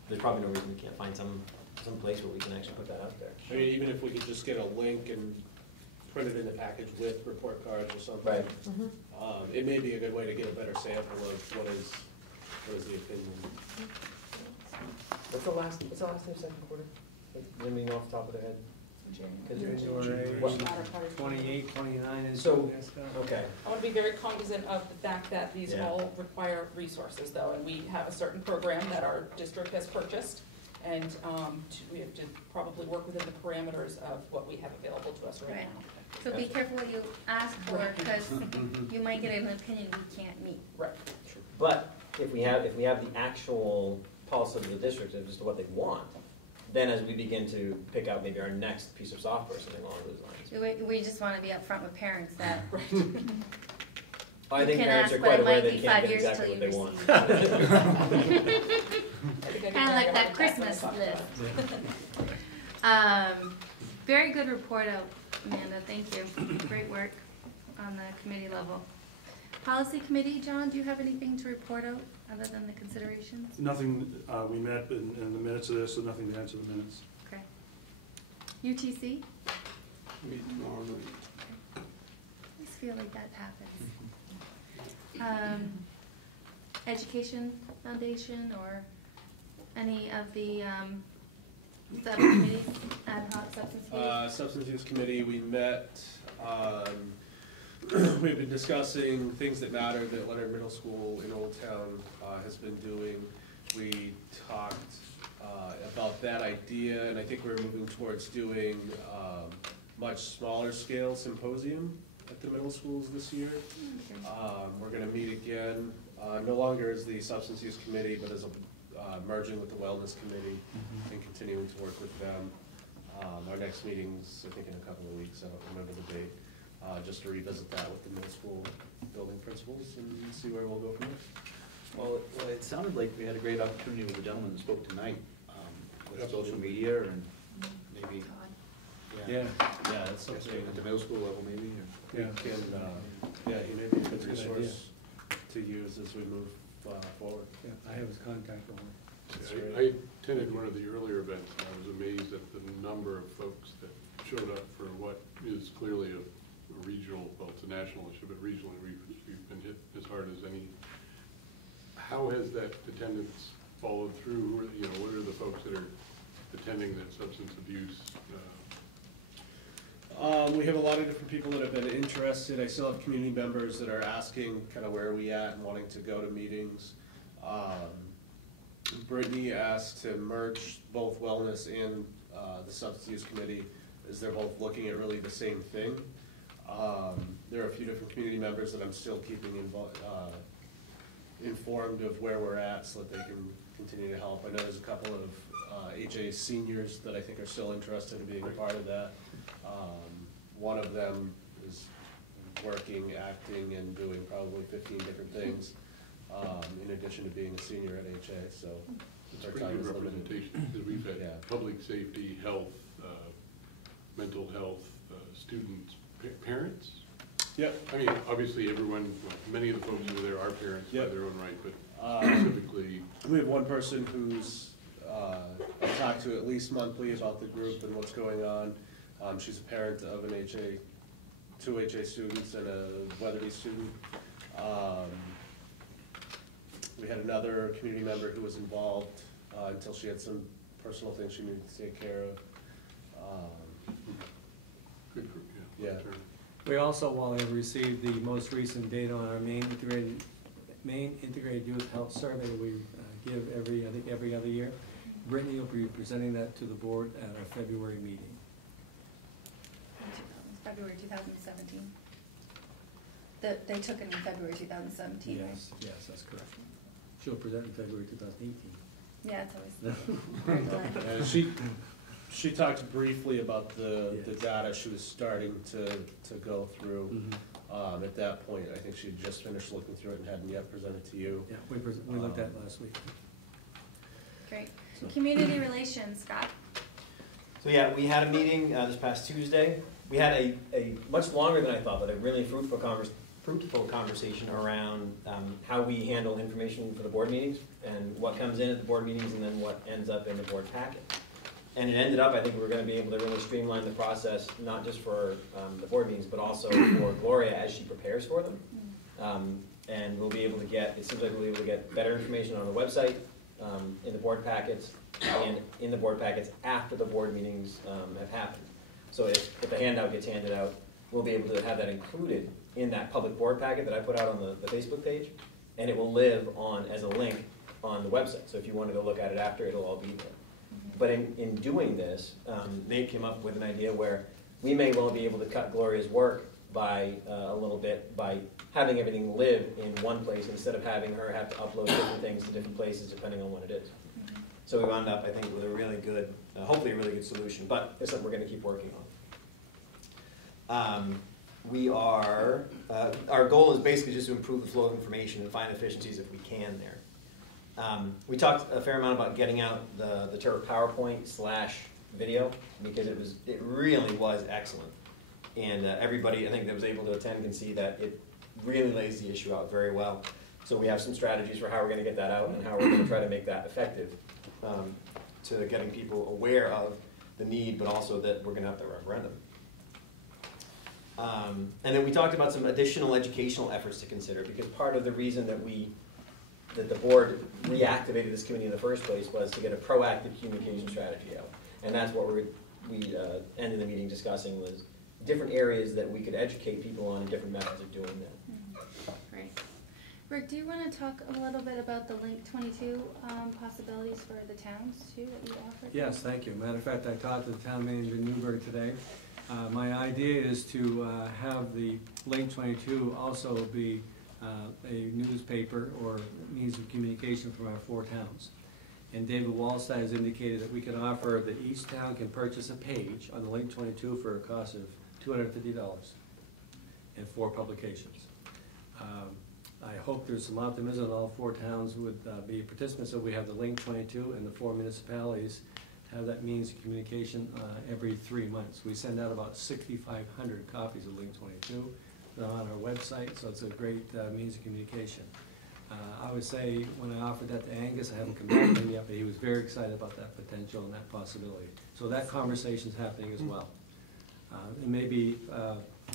there's probably no reason we can't find some some place where we can actually put that out there. I mean, even if we could just get a link and print it in the package with report cards or something. Right. It may be a good way to get a better sample of what is the opinion. What's the last day of second quarter? Does anybody know off the top of their head? January, What? 28, 29 is. So, okay. I want to be very cognizant of the fact that these Yeah. all require resources though, and we have a certain program that our district has purchased. And we have to probably work within the parameters of what we have available to us right Right. now. So be careful what you ask for, Right. because you might get an opinion we can't meet. Right. But if we have the actual policy of the district as to what they want, then as we begin to pick out maybe our next piece of software, something along those lines. We just want to be upfront with parents that I you think can parents ask, are but quite it aware might they be can't 5 get years exactly till what you they want. Kind of like that Christmas list. Very good report out, Amanda. Thank you. Great work on the committee level. Policy committee, John, do you have anything to report out other than the considerations? Nothing, we met in the minutes of this, so nothing to add to the minutes. Okay. UTC? Meet tomorrow night. I just feel like that happens. Education Foundation or any of the subcommittees, ad hoc substance use? Substance use committee, we met, we've been discussing things that matter that Leonard Middle School in Old Town has been doing. We talked about that idea, and I think we're moving towards doing much smaller scale symposium at the middle schools this year. We're gonna meet again, no longer as the substance use committee, but as a merging with the wellness committee and continuing to work with them. Our next meeting's, I think, in a couple of weeks, I don't remember the date, just to revisit that with the middle school building principals and see where we'll go from there. Well, it sounded like we had a great opportunity with the gentleman that spoke tonight, with social media and maybe. Yeah, that's something. At the middle school level maybe, or. Yeah, he may be a good resource to use as we move forward. Yeah, I have his contact on. I attended one of the earlier events, and I was amazed at the number of folks that showed up for what is clearly a regional, well, it's a national issue, but regionally we've been hit as hard as any. How has that attendance followed through? What are the folks that are attending that substance abuse? We have a lot of different people that have been interested. I still have community members that are asking kind of where are we at and wanting to go to meetings. Brittany asked to merge both wellness and the substance use committee, as they're both looking at really the same thing. There are a few different community members that I'm still keeping informed of where we're at so that they can continue to help. I know there's a couple of HA seniors that I think are still interested in being a part of that. One of them is working, acting, and doing probably 15 different things, in addition to being a senior at HA, so It's pretty good representation, because we've had public safety, health, mental health, students, parents. Yep. I mean, obviously everyone, many of the folks who are there are parents by their own right, but specifically. We have one person who's I talk to at least monthly about the group and what's going on. She's a parent of an HA, 2 HA students and a Weatherby student. We had another community member who was involved until she had some personal things she needed to take care of. Good group, yeah. We also, Wally, have received the most recent data on our Maine Integrated Youth Health Survey we give every other year. Brittany will be presenting that to the board at our February meeting. February 2017. They took it in February 2017, right? Yes, that's correct. She'll present in February 2018. Yeah, it's always very delayed. She talked briefly about the data she was starting to go through. At that point, I think she had just finished looking through it and hadn't yet presented to you. Yeah, we looked at it last week. Great. Community relations, Scott. So yeah, we had a meeting this past Tuesday. We had a much longer than I thought, but a really fruitful conversation around how we handle information for the board meetings and what comes in at the board meetings and then what ends up in the board packet. And it ended up, I think we're gonna be able to really streamline the process, not just for the board meetings, but also for Gloria as she prepares for them. And we'll be able to get, it seems like we'll be able to get better information on the website, in the board packets, and in the board packets after the board meetings have happened. So if a handout gets handed out, we'll be able to have that included in that public board packet that I put out on the Facebook page, and it will live on as a link on the website. So if you want to go look at it after, it'll all be there. But in doing this, they came up with an idea where we may well be able to cut Gloria's work by a little bit by having everything live in one place instead of having her have to upload different things to different places depending on what it is. So we wound up, I think, with a really good, hopefully a really good solution, but it's something we're going to keep working on. Our goal is basically just to improve the flow of information and find efficiencies if we can there. We talked a fair amount about getting out the TURF PowerPoint/video because it really was excellent. And everybody, I think, that was able to attend can see that it really lays the issue out very well. So we have some strategies for how we're going to get that out and how we're going to try to make that effective to getting people aware of the need, but also that we're going to have the referendum. And then we talked about some additional educational efforts to consider because part of the reason that the board reactivated this committee in the first place was to get a proactive communication strategy out. And that's what we ended the meeting discussing was different areas that we could educate people on and different methods of doing that. Great. Rick, do you want to talk a little bit about the Link 22 possibilities for the towns too that you offered? Yes, thank you. Matter of fact, I talked to the town manager in Newburgh today. My idea is to have the Link 22 also be a newspaper or means of communication from our 4 towns. And David Wallstein has indicated that we can offer that each town can purchase a page on the Link 22 for a cost of $250 and 4 publications. I hope there's some optimism all 4 towns would be participants, so we have the Link 22 and the 4 municipalities have that means of communication every 3 months. We send out about 6,500 copies of Link 22 on our website, so it's a great means of communication. I would say when I offered that to Angus, I haven't come back to him yet, but he was very excited about that potential and that possibility. So that conversation's happening as well. And maybe,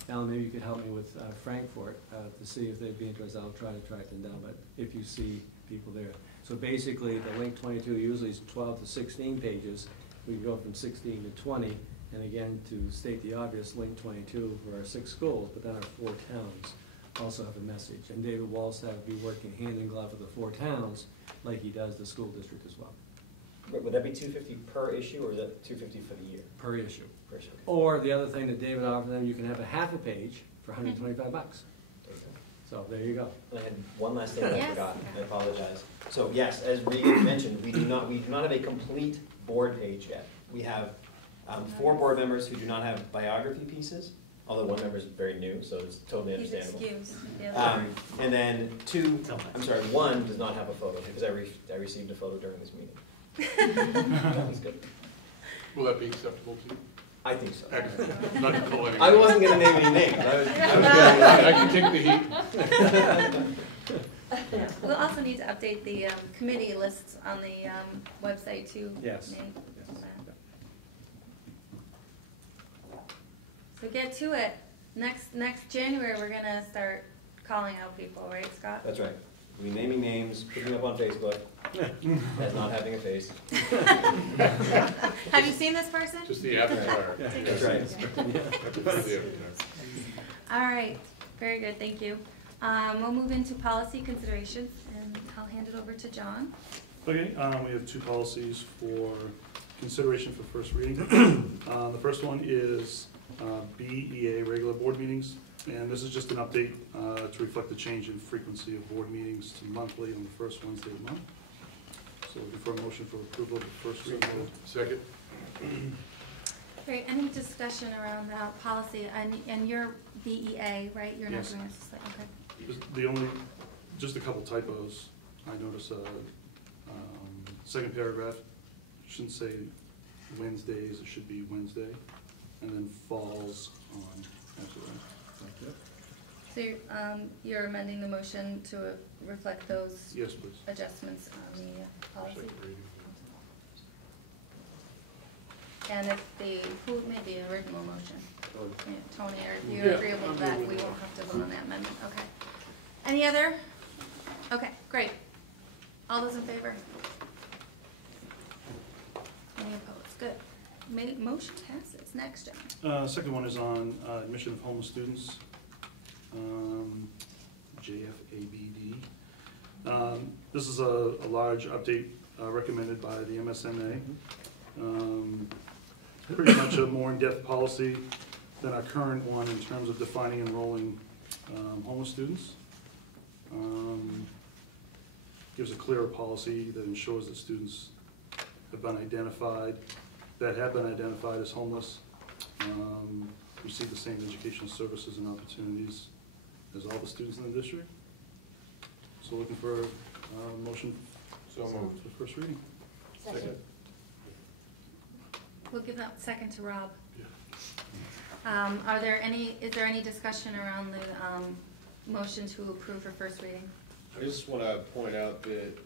Alan, maybe you could help me with Frankfurt to see if they'd be interested. I'll try to track them down, but if you see people there. So basically, the Link 22 usually is 12 to 16 pages. We can go from 16 to 20. And again, to state the obvious, Link 22 for our 6 schools, but then our 4 towns also have a message. And David Wallstead will be working hand in glove with the 4 towns like he does the school district as well. Would that be $250 per issue, or is that $250 for the year? Per issue. Per issue. Or the other thing that David offered them, you can have a half a page for $125. So there you go. And I had one last thing that Yes. I forgot. I apologize. So yes, as Regan mentioned, we do not have a complete board page yet. We have 4 board members who do not have biography pieces, although one member is very new, so it's totally He's understandable. excused. And then 1 does not have a photo because I received a photo during this meeting. That was good. Will that be acceptable to you? I think so. Excellent. Not to call any I wasn't going to name any names. I can take the heat. We'll also need to update the committee lists on the website too. Yes. Nate. So get to it. Next January, we're gonna start calling out people, right, Scott? That's right. We'll be naming names, putting them up on Facebook, as not having a face. Have you seen this person? Just the avatar. That's right. The avatar. All right, very good, thank you. We'll move into policy considerations, and I'll hand it over to John. Okay, we have 2 policies for consideration for first reading. The first one is BEA, regular board meetings. And this is just an update to reflect the change in frequency of board meetings to monthly on the first Wednesday of the month. So looking for a motion for approval of the first reading. Second. Great, any discussion around that policy, and your BEA, right? You're not Yes. doing this, okay. Just a couple typos. I noticed second paragraph, shouldn't say Wednesdays, it should be Wednesday, and then falls on, absolutely. So you're amending the motion to reflect those Yes, please. adjustments on the policy? Second reading. And if who made the original motion? Yeah, Tony, or if Yeah, you're agreeable I'm with that, good we with won't that. have to vote on that amendment, okay. Any other? Okay, great. All those in favor? Any opposed? Good. Motion passes. Next, John. Second one is on admission of homeless students, JFABD. This is a large update recommended by the MSMA. Pretty much a more in-depth policy than our current one in terms of defining and enrolling homeless students. Gives a clearer policy that ensures that students have been identified as homeless, receive the same educational services and opportunities as all the students in the district. So looking for a motion So moved. for first reading. Second. We'll give that second to Rob. Yeah. Is there any discussion around the motion to approve for first reading? I just want to point out that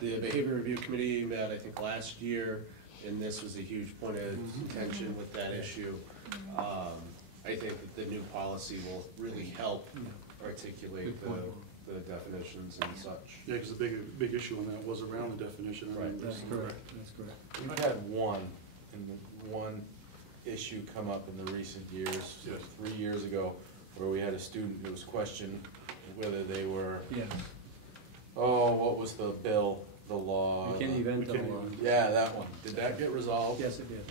the Behavior Review Committee met, I think, last year, and this was a huge point of contention with that issue. I think that the new policy will really help articulate the definitions and such. Yeah, because the big issue on that was around the definition. Right. That's correct, that's correct. We've had one issue come up in the recent years, Yes. 3 years ago, where we had a student who was questioned whether they were, Yeah. what was the bill, the law? McKinney Vento law. Yeah, that one. Did that get resolved? Yes, it did.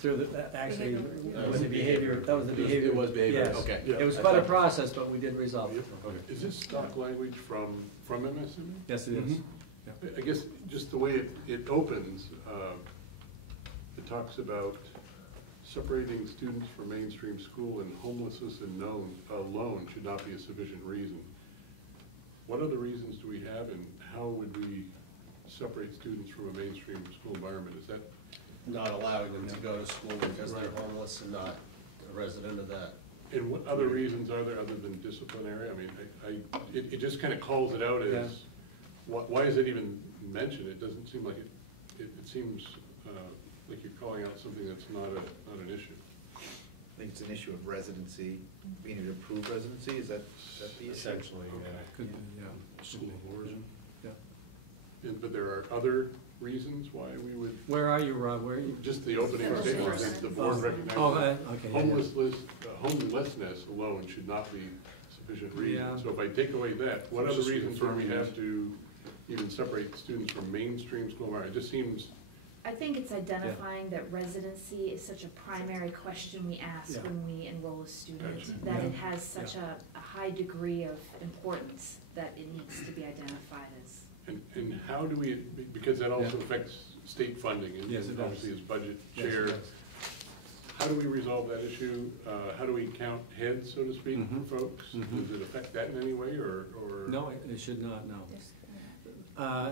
Through actually, Behavioral. that was the behavior, It was behavior, yes. okay. It was quite a process, but we did resolve it. Is this stock language from MSMA? Yes, it is. I guess just the way it opens, it talks about separating students from mainstream school and homelessness alone should not be a sufficient reason. What other reasons do we have, and how would we separate students from a mainstream school environment? Is that Not allowing them to go to school because they're homeless and not a resident of that. And what other reasons are there other than disciplinary? I mean, it just kind of calls it out as, why is it even mentioned? It doesn't seem like it seems like you're calling out something that's not an issue. I think it's an issue of residency, being able to prove residency, is that the issue? Essentially, Could be, yeah. School of origin. Yeah. But there are other reasons why we would, Where are you, Rob? Where are you? just the opening statement, that the board recognizes okay. homelessness alone should not be sufficient reason. Yeah. So if I take away that, what other reasons do we have to even separate students from mainstream school environment? It just seems, I think it's identifying that residency is such a primary question we ask when we enroll a student, Gotcha. that it has such a high degree of importance that it needs to be identified as. and how do we, because that also affects state funding, and Yes, it does. obviously as budget Yes, it chair, does. how do we resolve that issue? How do we count heads, so to speak, for folks? Does it affect that in any way, or? No, it should not, no.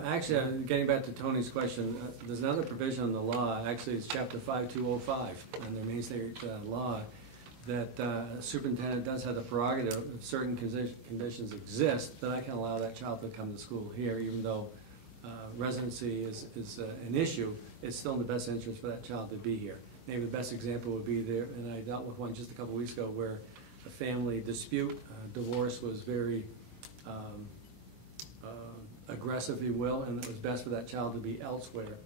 Actually, getting back to Tony's question, there's another provision in the law, actually it's chapter 5205 under Main State law, that superintendent does have the prerogative, if certain conditions exist, that I can allow that child to come to school here, even though residency is an issue, it's still in the best interest for that child to be here. Maybe the best example would be there, and I dealt with one just a couple weeks ago, where a family dispute, divorce was very aggressive, if you will, and it was best for that child to be elsewhere.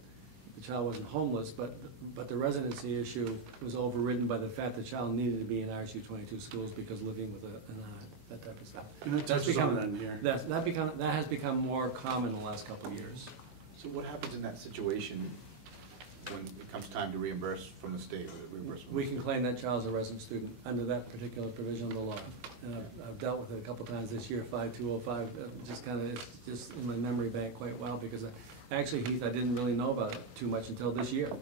The child wasn't homeless, but the residency issue was overridden by the fact the child needed to be in RSU22 schools because living with that type of stuff. And that touches on that in here. That has become more common in the last couple of years. So what happens in that situation when it comes time to reimburse from the state? We can claim that child as a resident student under that particular provision of the law. And I've dealt with it a couple times this year, 5205, it's just in my memory bank quite well, because actually, Heath, I didn't really know about it too much until this year.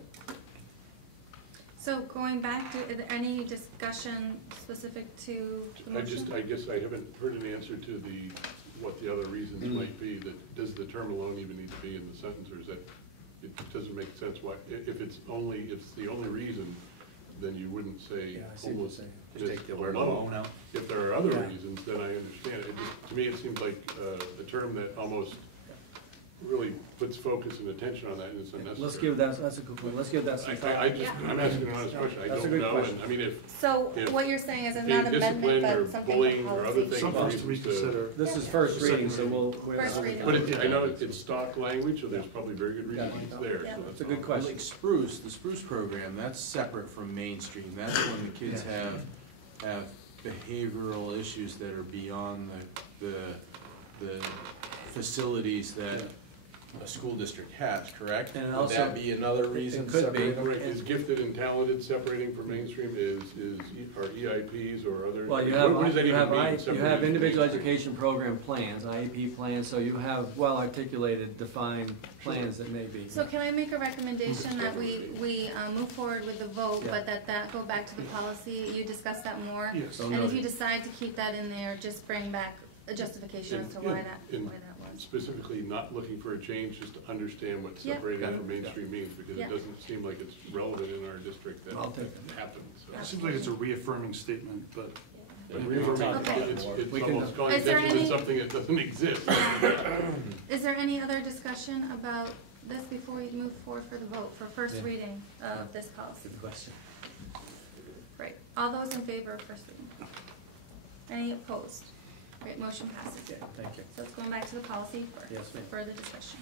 So going back to, is there any discussion specific to the motion? I guess I haven't heard an answer to what the other reasons might be. That does the term alone even need to be in the sentence, or is that, it doesn't make sense why, if it's the only reason, then you wouldn't say homeless. Just take the word alone out. If there are other reasons, then I understand. To me, it seems like a term that almost really puts focus and attention on that, and it's unnecessary. Let's give that, that's a good point, let's give that some thought. I'm asking an honest question, I That's a don't good know, question. and I mean, if. So if what you're saying is it's being not amendment, disciplined or but something bullying for or other policy. things, Something else to reasons reconsider. This is first reading, so we'll. First reading. But I know it's stock language, so there's probably very good reasons it's there, Yeah. so That's a good question. Like Spruce, the Spruce program, that's separate from mainstream. That's when the kids have behavioral issues that are beyond the facilities that a school district has, correct? And Would also- that be another reason to could be. separate them? Right, is gifted and talented separating from mainstream, are EIPs or other? Well, you what does that have, even mean, you separating have from individual mainstream? education program plans, IEP plans, so you have well-articulated, defined plans that may be. So can I make a recommendation that we move forward with the vote, Yeah. but that go back to the policy, you discuss that more? Yes. So And if noted. you decide to keep that in there, just bring back a justification as to why that was. Specifically not looking for a change, just to understand what Yeah. separating Yeah. from mainstream means, because Yeah. it doesn't seem like it's relevant in our district that I'll take it happens, so. It seems like it's a reaffirming statement, but. But reaffirming, Okay. it's We can- almost calling Is there attention to any- something that doesn't exist. Is there any other discussion about this before we move forward for the vote, for first Yeah. reading of this policy? Good question. Great. All those in favor of first reading? Any opposed? Great, motion passes. Yeah, thank you. So it's going back to the policy for Yes, ma'am. further discussion.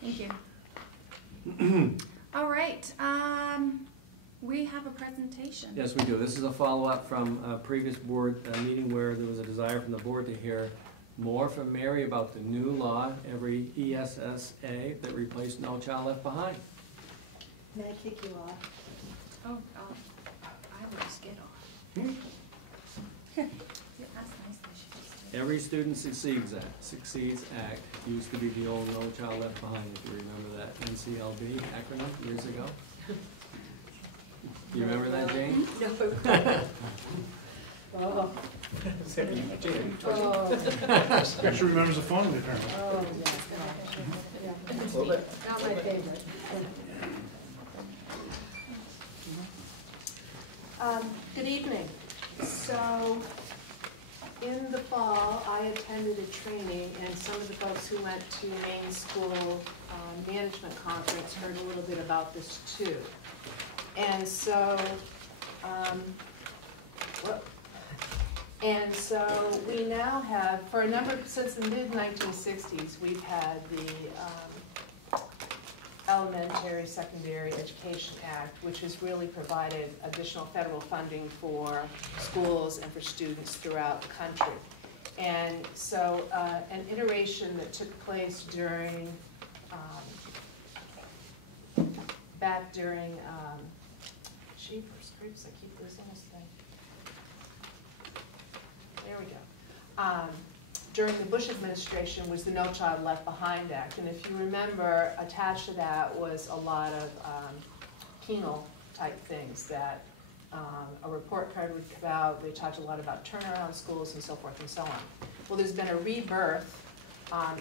Thank you. All right, we have a presentation. Yes, we do. This is a follow-up from a previous board meeting where there was a desire from the board to hear more from Mary about the new law, every ESSA, that replaced No Child Left Behind. May I kick you off? Oh, I will just get off. Yeah, that's nice that she just did. Every Student Succeeds Act used to be the old No Child Left Behind, if you remember that NCLB acronym years ago. You remember that, Jane? No. She remembers the phone, apparently. Oh, yeah. Not my favorite. Good evening. So, in the fall, I attended a training, and some of the folks who went to Maine School Management Conference heard a little bit about this too. And so, we now have, for a number, since the mid-1960s, we've had the Elementary Secondary Education Act, which has really provided additional federal funding for schools and for students throughout the country. And so an iteration that took place during, back during, Jeepers creeps, I keep losing this thing. There we go. During the Bush administration was the No Child Left Behind Act. And if you remember, attached to that was a lot of penal type things that a report card would come out. They talked a lot about turnaround schools and so forth and so on. Well, there's been a rebirth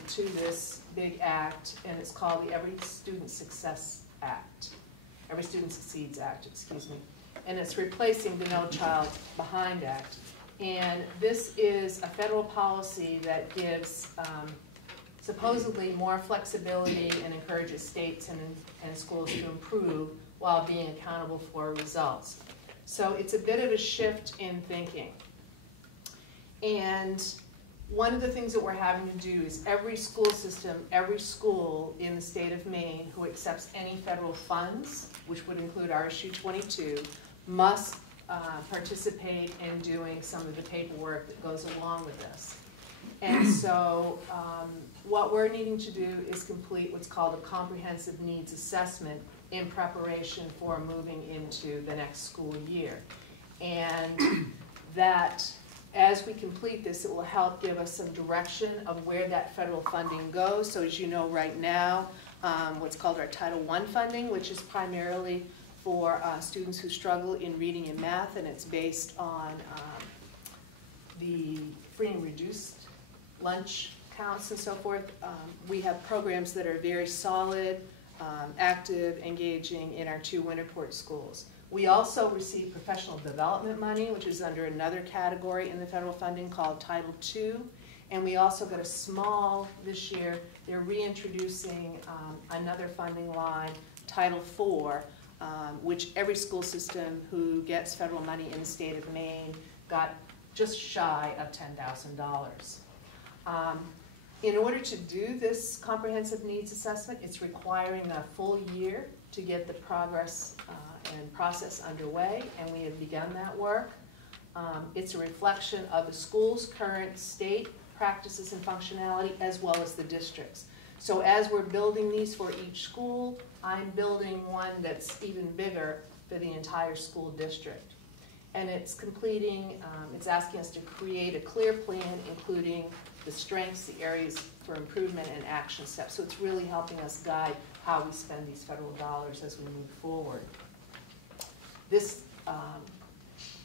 to this big act, and it's called the Every Student Success Act. Every Student Succeeds Act, excuse me. And it's replacing the No Child Behind Act. And this is a federal policy that gives supposedly more flexibility and encourages states and schools to improve while being accountable for results. So it's a bit of a shift in thinking. And one of the things that we're having to do is every school system, every school in the state of Maine who accepts any federal funds, which would include RSU22, must participate in doing some of the paperwork that goes along with this. And so what we're needing to do is complete what's called a comprehensive needs assessment in preparation for moving into the next school year. And that as we complete this, it will help give us some direction of where that federal funding goes. So as you know right now, what's called our Title I funding, which is primarily for students who struggle in reading and math, and it's based on the free and reduced lunch counts and so forth. We have programs that are very solid, active, engaging in our 2 Winterport schools. We also receive professional development money, which is under another category in the federal funding called Title II, And we also got a small, this year, they're reintroducing another funding line, Title IV, which every school system who gets federal money in the state of Maine got just shy of $10,000. In order to do this comprehensive needs assessment, it's requiring a full year to get the progress and process underway, and we have begun that work. It's a reflection of the school's current state practices and functionality, as well as the district's. So as we're building these for each school, I'm building one that's even bigger for the entire school district. And it's completing, it's asking us to create a clear plan, including the strengths, the areas for improvement, and action steps. So it's really helping us guide how we spend these federal dollars as we move forward. This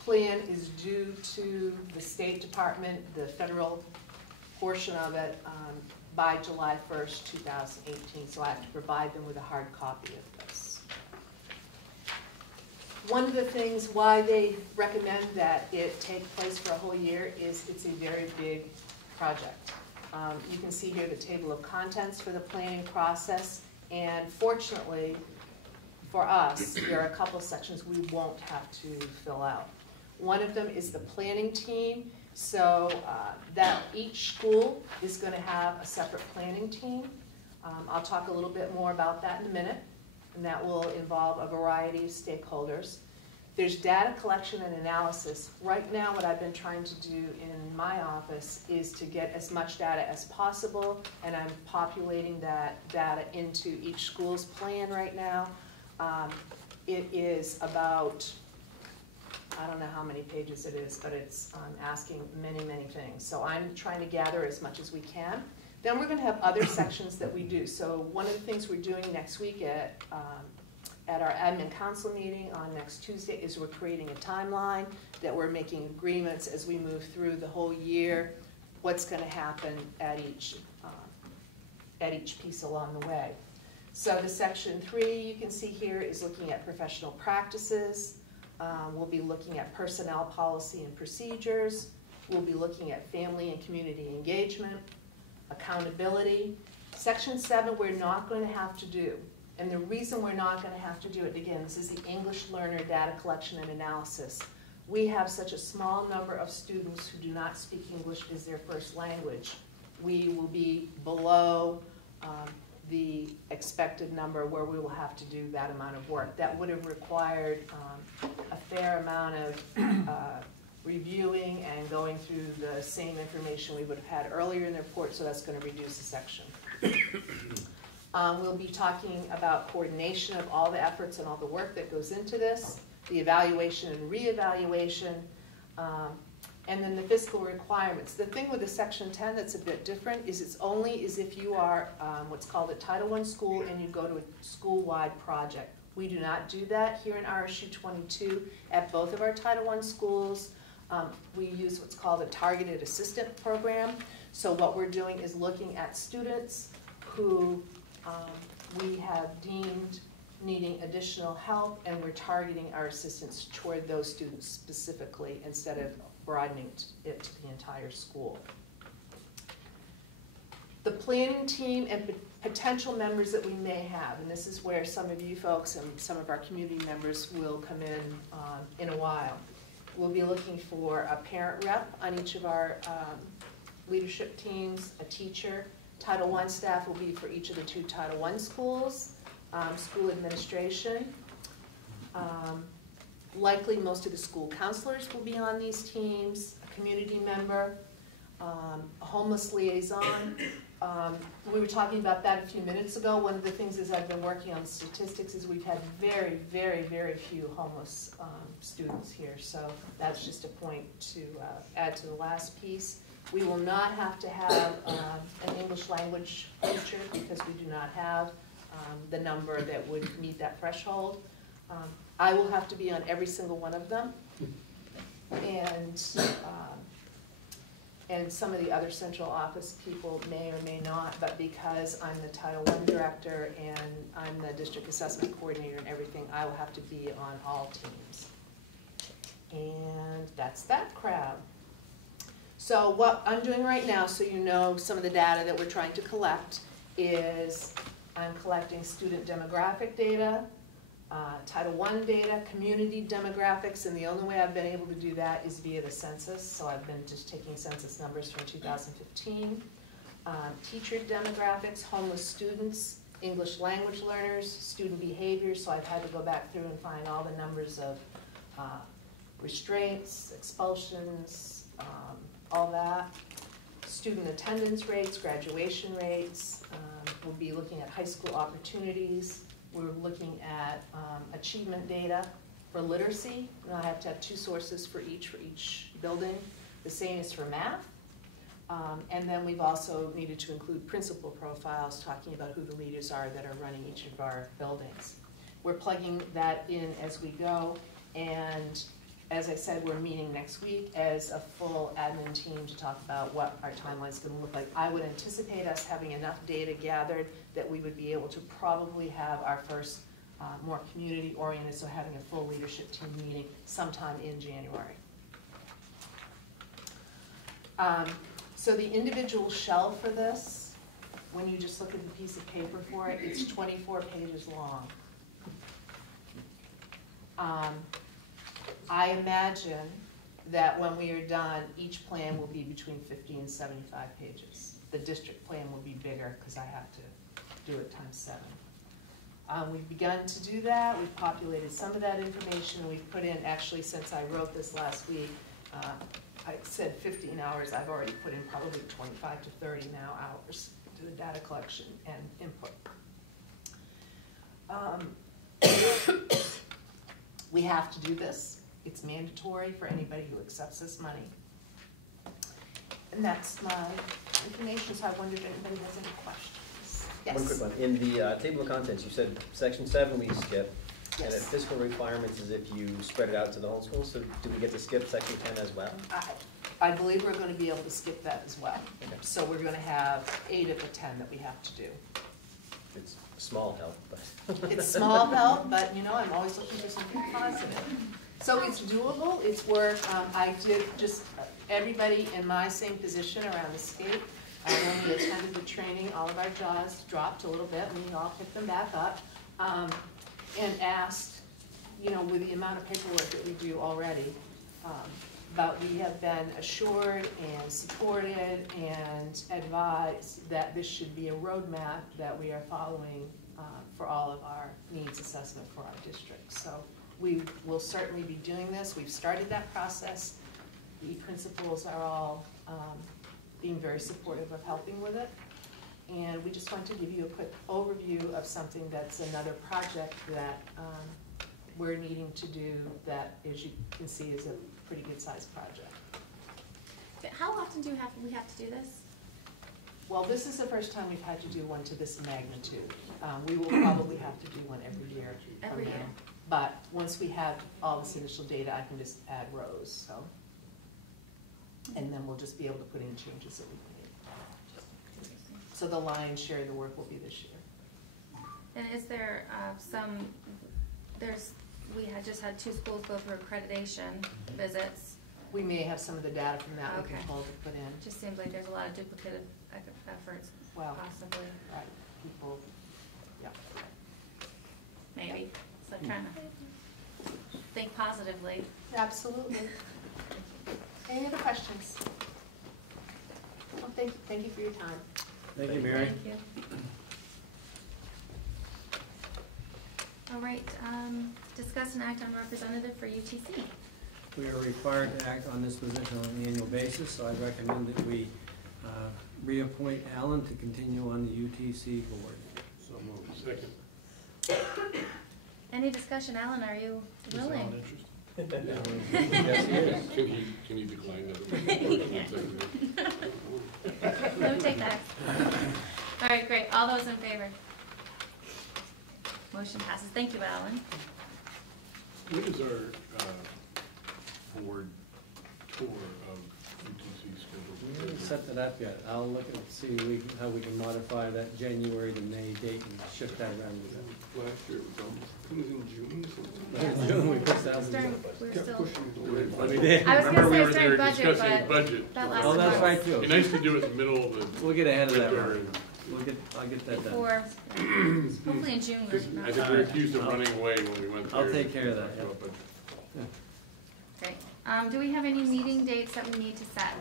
plan is due to the State Department, the federal portion of it, by July 1st, 2018. So I have to provide them with a hard copy of this. One of the things why they recommend that it take place for a whole year is it's a very big project. You can see here the table of contents for the planning process, and fortunately for us, there are a couple of sections we won't have to fill out. One of them is the planning team, so that each school is going to have a separate planning team. I'll talk a little bit more about that in a minute, and that will involve a variety of stakeholders. There's data collection and analysis. Right now, what I've been trying to do in my office is to get as much data as possible, and I'm populating that data into each school's plan right now. It is about, I don't know how many pages it is, but it's asking many, many things. So I'm trying to gather as much as we can. Then we're going to have other sections that we do. So one of the things we're doing next week at our admin council meeting on next Tuesday is we're creating a timeline that we're making agreements as we move through the whole year, what's going to happen at each piece along the way. So the section 3 you can see here is looking at professional practices. We'll be looking at personnel policy and procedures. We'll be looking at family and community engagement, accountability. Section 7 we're not going to have to do. And the reason we're not going to have to do it, again, this is the English learner data collection and analysis. We have such a small number of students who do not speak English as their first language. We will be below the expected number where we will have to do that amount of work. That would have required a fair amount of reviewing and going through the same information we would have had earlier in the report, so that's going to reduce the section. We'll be talking about coordination of all the efforts and all the work that goes into this, the evaluation and reevaluation, and then the fiscal requirements. The thing with the Section 10 that's a bit different is it's only as if you are what's called a Title I school and you go to a school-wide project. We do not do that here in RSU22 at both of our Title I schools. We use what's called a targeted assistant program. So what we're doing is looking at students who we have deemed needing additional help, and we're targeting our assistance toward those students specifically instead of broadening it to the entire school. The planning team and potential members that we may have, and this is where some of you folks and some of our community members will come in a while. We'll be looking for a parent rep on each of our leadership teams, a teacher. Title I staff will be for each of the 2 Title I schools, school administration. Likely most of the school counselors will be on these teams, a community member, a homeless liaison. We were talking about that a few minutes ago. One of the things as I've been working on statistics is we've had very, very, very few homeless students here. So that's just a point to add to the last piece. We will not have to have an English language teacher because we do not have the number that would meet that threshold. I will have to be on every single one of them, and some of the other central office people may or may not, but because I'm the Title I director and I'm the district assessment coordinator and everything, I will have to be on all teams. And that's that crowd. So what I'm doing right now, so you know some of the data that we're trying to collect, is I'm collecting student demographic data, Title I data, community demographics, and the only way I've been able to do that is via the census. So I've been just taking census numbers from 2015. Teacher demographics, homeless students, English language learners, student behavior. So I've had to go back through and find all the numbers of restraints, expulsions, all that. Student attendance rates, graduation rates. We'll be looking at high school opportunities. We're looking at achievement data for literacy. And I have to have 2 sources for each building. The same is for math. And then we've also needed to include principal profiles talking about who the leaders are that are running each of our buildings. We're plugging that in as we go, and as I said, we're meeting next week as a full admin team to talk about what our timeline is going to look like. I would anticipate us having enough data gathered that we would be able to probably have our first more community-oriented, so having a full leadership team meeting sometime in January. So the individual shell for this, when you just look at the piece of paper for it, it's 24 pages long. I imagine that when we are done, each plan will be between 50 and 75 pages. The district plan will be bigger because I have to do it times 7. We've begun to do that. We've populated some of that information. We've put in, actually, since I wrote this last week, I said 15 hours. I've already put in probably 25 to 30 now hours to the data collection and input. We have to do this. It's mandatory for anybody who accepts this money. And that's my information, so I wondered if anybody has any questions. Yes? One quick one. In the table of contents, you said section 7 we skip, Yes. and the fiscal requirements is if you spread it out to the whole school, so do we get to skip section 10 as well? I believe we're going to be able to skip that as well. Okay. So we're going to have 8 of the 10 that we have to do. It's small help, but. It's small help, but you know, I'm always looking for something positive. So it's doable, it's work. I did just, everybody in my same position around the state, when we attended the training, all of our jaws dropped a little bit, and we all picked them back up, and asked, you know, with the amount of paperwork that we do already, but we have been assured and supported and advised that this should be a roadmap that we are following for all of our needs assessment for our district. So we will certainly be doing this. We've started that process. The principals are all being very supportive of helping with it. And we just want to give you a quick overview of something that's another project that we're needing to do that, as you can see, is a pretty good sized project. How often do we have to do this? Well, this is the first time we've had to do one to this magnitude. We will probably have to do one every year from now. But once we have all this initial data, I can just add rows, so. And then we'll just be able to put in changes that we need. So the lion's share of the work will be this year. And is there we had just had 2 schools go through accreditation visits. We may have some of the data from that we Okay. can pull to put in. Just seems like there's a lot of duplicative efforts, Well, possibly. right, people, yeah. Maybe. So I'm trying to think positively. Absolutely. Any other questions? Well, thank you for your time. Thank you, Mary. Thank you. All right, discuss and act on representative for UTC. We are required to act on this position on an annual basis, so I recommend that we reappoint Alan to continue on the UTC board. So moved. Second. Any discussion? Alan, are you willing? Yes, he is. Can you decline that? He can't. Let me take that. All right, great. All those in favor? Motion passes. Thank you, Alan. When is our board tour of UTC scheduled? set that up yet. I'll look and see how we can modify that January to May date and shift that around a bit. Last year it was in June In June, we pushed that. We're still. We did. I was gonna Remember, we say were it's there during budget, discussing but budget. that last Oh, that's month. right, too. It'd be nice to do it in the middle of the. We'll get ahead of that, winter Ron. and- I'll get that done. Before, hopefully in June, we're I not. think we were accused of running away when we went there. I'll take care of that, yeah. But Okay, do we have any meeting dates that we need to set?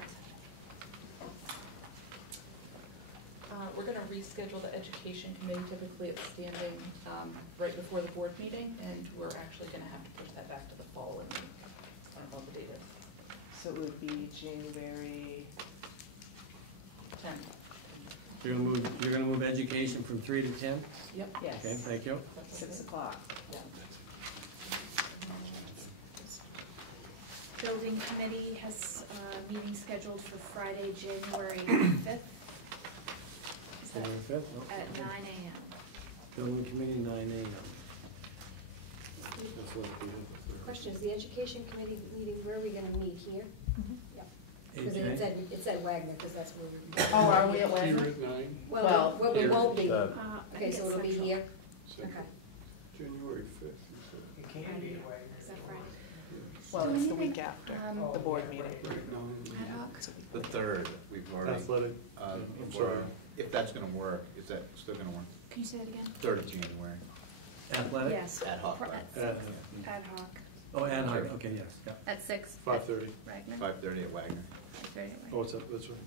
We're gonna reschedule the education committee, typically it's standing, right before the board meeting, and we're actually gonna have to push that back to the following week. I don't know what the date is. So it would be January 10th. You're gonna move education from 3 to 10? Yep. Yes. Okay, thank you. 6 o'clock. Yeah. Building committee has a meeting scheduled for Friday, January 5th. Is that January 5th? No. at 9 a.m. Building committee, 9 a.m. That's what we did. Question, is the education committee meeting, where are we gonna meet, here? Yep. Because AJ? it said Wagner, because that's where we're. Oh, are we at here Wagner? at 9, Well, we here. won't be. I Okay, think so it's it'll be central. here? Central. Okay. January 5th, you said. It can't be at Wagner. Is that Friday? Well, Do it's the anything, week after, um, the board meeting. Ad hoc? The 3rd, we've already, Athletic. I'm sorry. sorry, if that's gonna work, is that still gonna work? Can you say that again? 3rd of January. Athletic? Yes. Ad hoc, Pro- right. Ad hoc. Oh, ad hoc, okay, yes, yeah. At 6? 5:30. Wagner? 5:30 at Wagner. 5:30 at Oh, it's up, that's right.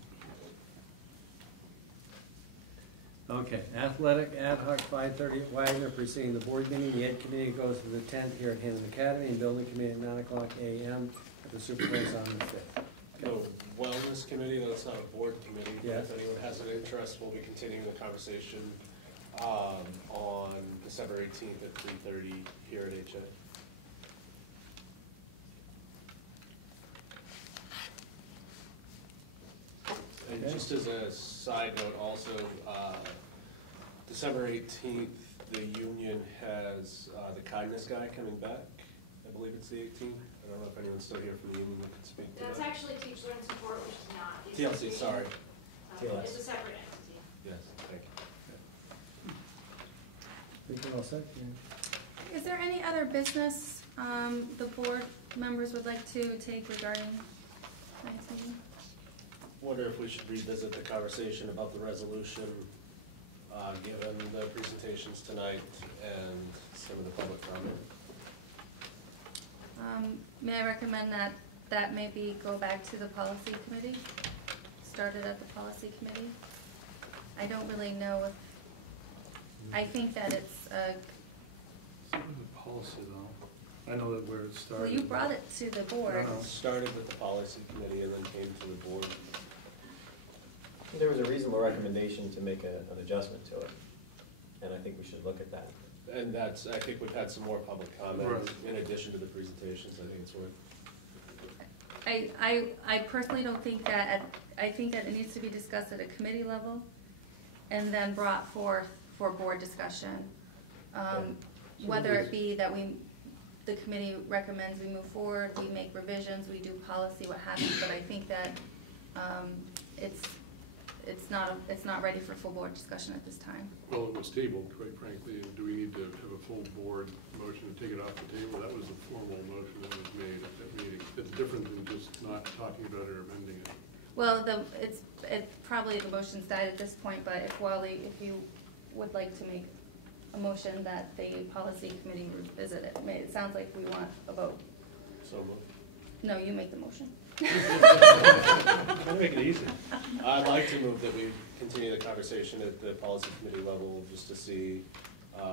Okay, athletic ad hoc, 5:30 at Wagner, preceding the board meeting. The ed committee goes to the 10th here at Hampden Academy, and building committee at 9 a.m. at the superintendent's on the 5th. The wellness committee, though it's not a board committee, but Yes. if anyone has an interest, we'll be continuing the conversation on December 18th at 3:30 here at HA. And Okay. just as a side note also, December 18th, the union has the kindness guy coming back. I believe it's the 18th. I don't know if anyone's still here from the union that could speak to that. That's actually Teach Learn Support, which is not. the TLC, association. sorry. It's a separate entity. Yes, thank you. Think we're all set? Yeah. Is there any other business the board members would like to take regarding tonight's meeting? Wonder if we should revisit the conversation about the resolution, given the presentations tonight and some of the public comment. May I recommend that maybe go back to the policy committee? Started at the policy committee? I don't really know if, I think that it's, The policy though, I know that where it started. well, you brought it to the board. No. It started with the policy committee and then came to the board. There was a reasonable recommendation to make an adjustment to it, and I think we should look at that. And that's, I think we've had some more public comment Right. in addition to the presentations. I think it's worth. I personally don't think that, I think that it needs to be discussed at a committee level and then brought forth for board discussion. Whether it be that the committee recommends we move forward, we make revisions, we do policy, what have you, but I think that, it's not ready for full board discussion at this time. Well, it was tabled, quite frankly, and do we need to have a full board motion to take it off the table? That was the formal motion that was made at that meeting. It's different than just not talking about it or amending it. Well, it's probably the motion's died at this point, but if Wally, if you would like to make a motion that the policy committee revisit it, it sounds like we want a vote. So moved. No, you make the motion. Make it easy. I'd like to move that we continue the conversation at the policy committee level just to see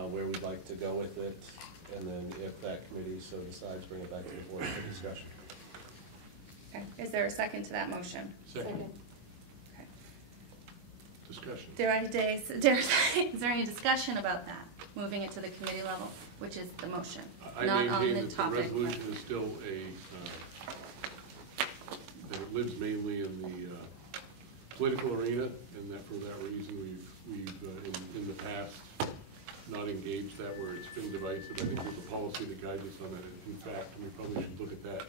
where we'd like to go with it. And then if that committee so decides, bring it back to the board for discussion. Okay, is there a second to that motion? Second. Okay. Discussion. Is there any discussion about that, moving it to the committee level, which is the motion, I not on maintain the that the topic? resolution is still that it lives mainly in the political arena, and that for that reason, we've in the past not engaged that where it's been divisive. I think there's a policy that guides us on that. In fact, we probably should look at that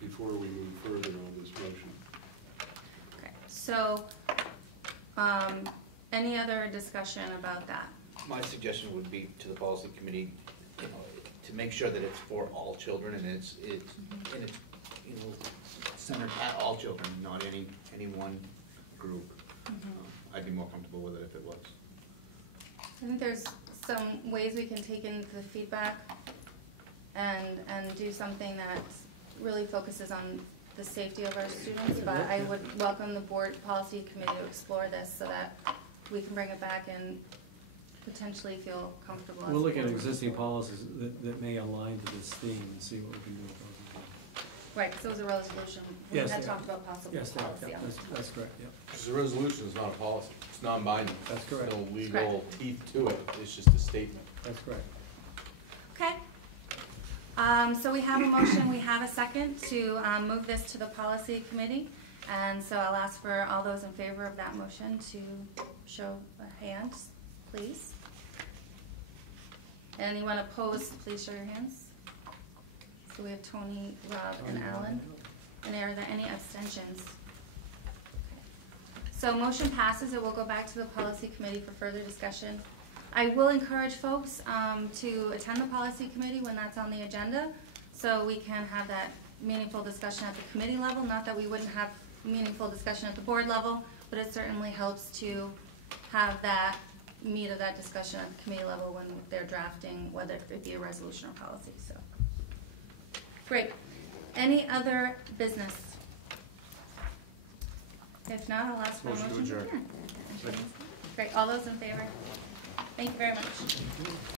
before we move further on this motion. Okay, So, any other discussion about that? My suggestion would be to the policy committee, you know, to make sure that it's for all children and it's you know, centered at all children, not any one group. I'd be more comfortable with it if it was. I think there's some ways we can take in the feedback and do something that really focuses on the safety of our students, but I would welcome the board policy committee to explore this so that we can bring it back and potentially feel comfortable. We'll look at existing policies that may align to this theme and see what we can do with those. Right, because it was a resolution. We Yes, had yeah. talked about possible Yes, policy yeah, on it. that's correct, yeah. Because the resolution is not a policy, it's non-binding. That's correct. No legal Correct. teeth to it, it's just a statement. That's correct. Okay. So we have a motion, we have a second to move this to the policy committee. And so I'll ask for all those in favor of that motion to show a hand, please. Anyone opposed, please show your hands. So we have Tony, Rob, and Alan. And are there any abstentions? So motion passes. It will go back to the policy committee for further discussion. I will encourage folks to attend the policy committee when that's on the agenda, so we can have that meaningful discussion at the committee level. Not that we wouldn't have meaningful discussion at the board level, but it certainly helps to have that meat of that discussion at the committee level when they're drafting, whether it be a resolution or policy. So, great. Any other business? If not, I'll ask for a motion to adjourn. Great. All those in favor? Thank you very much.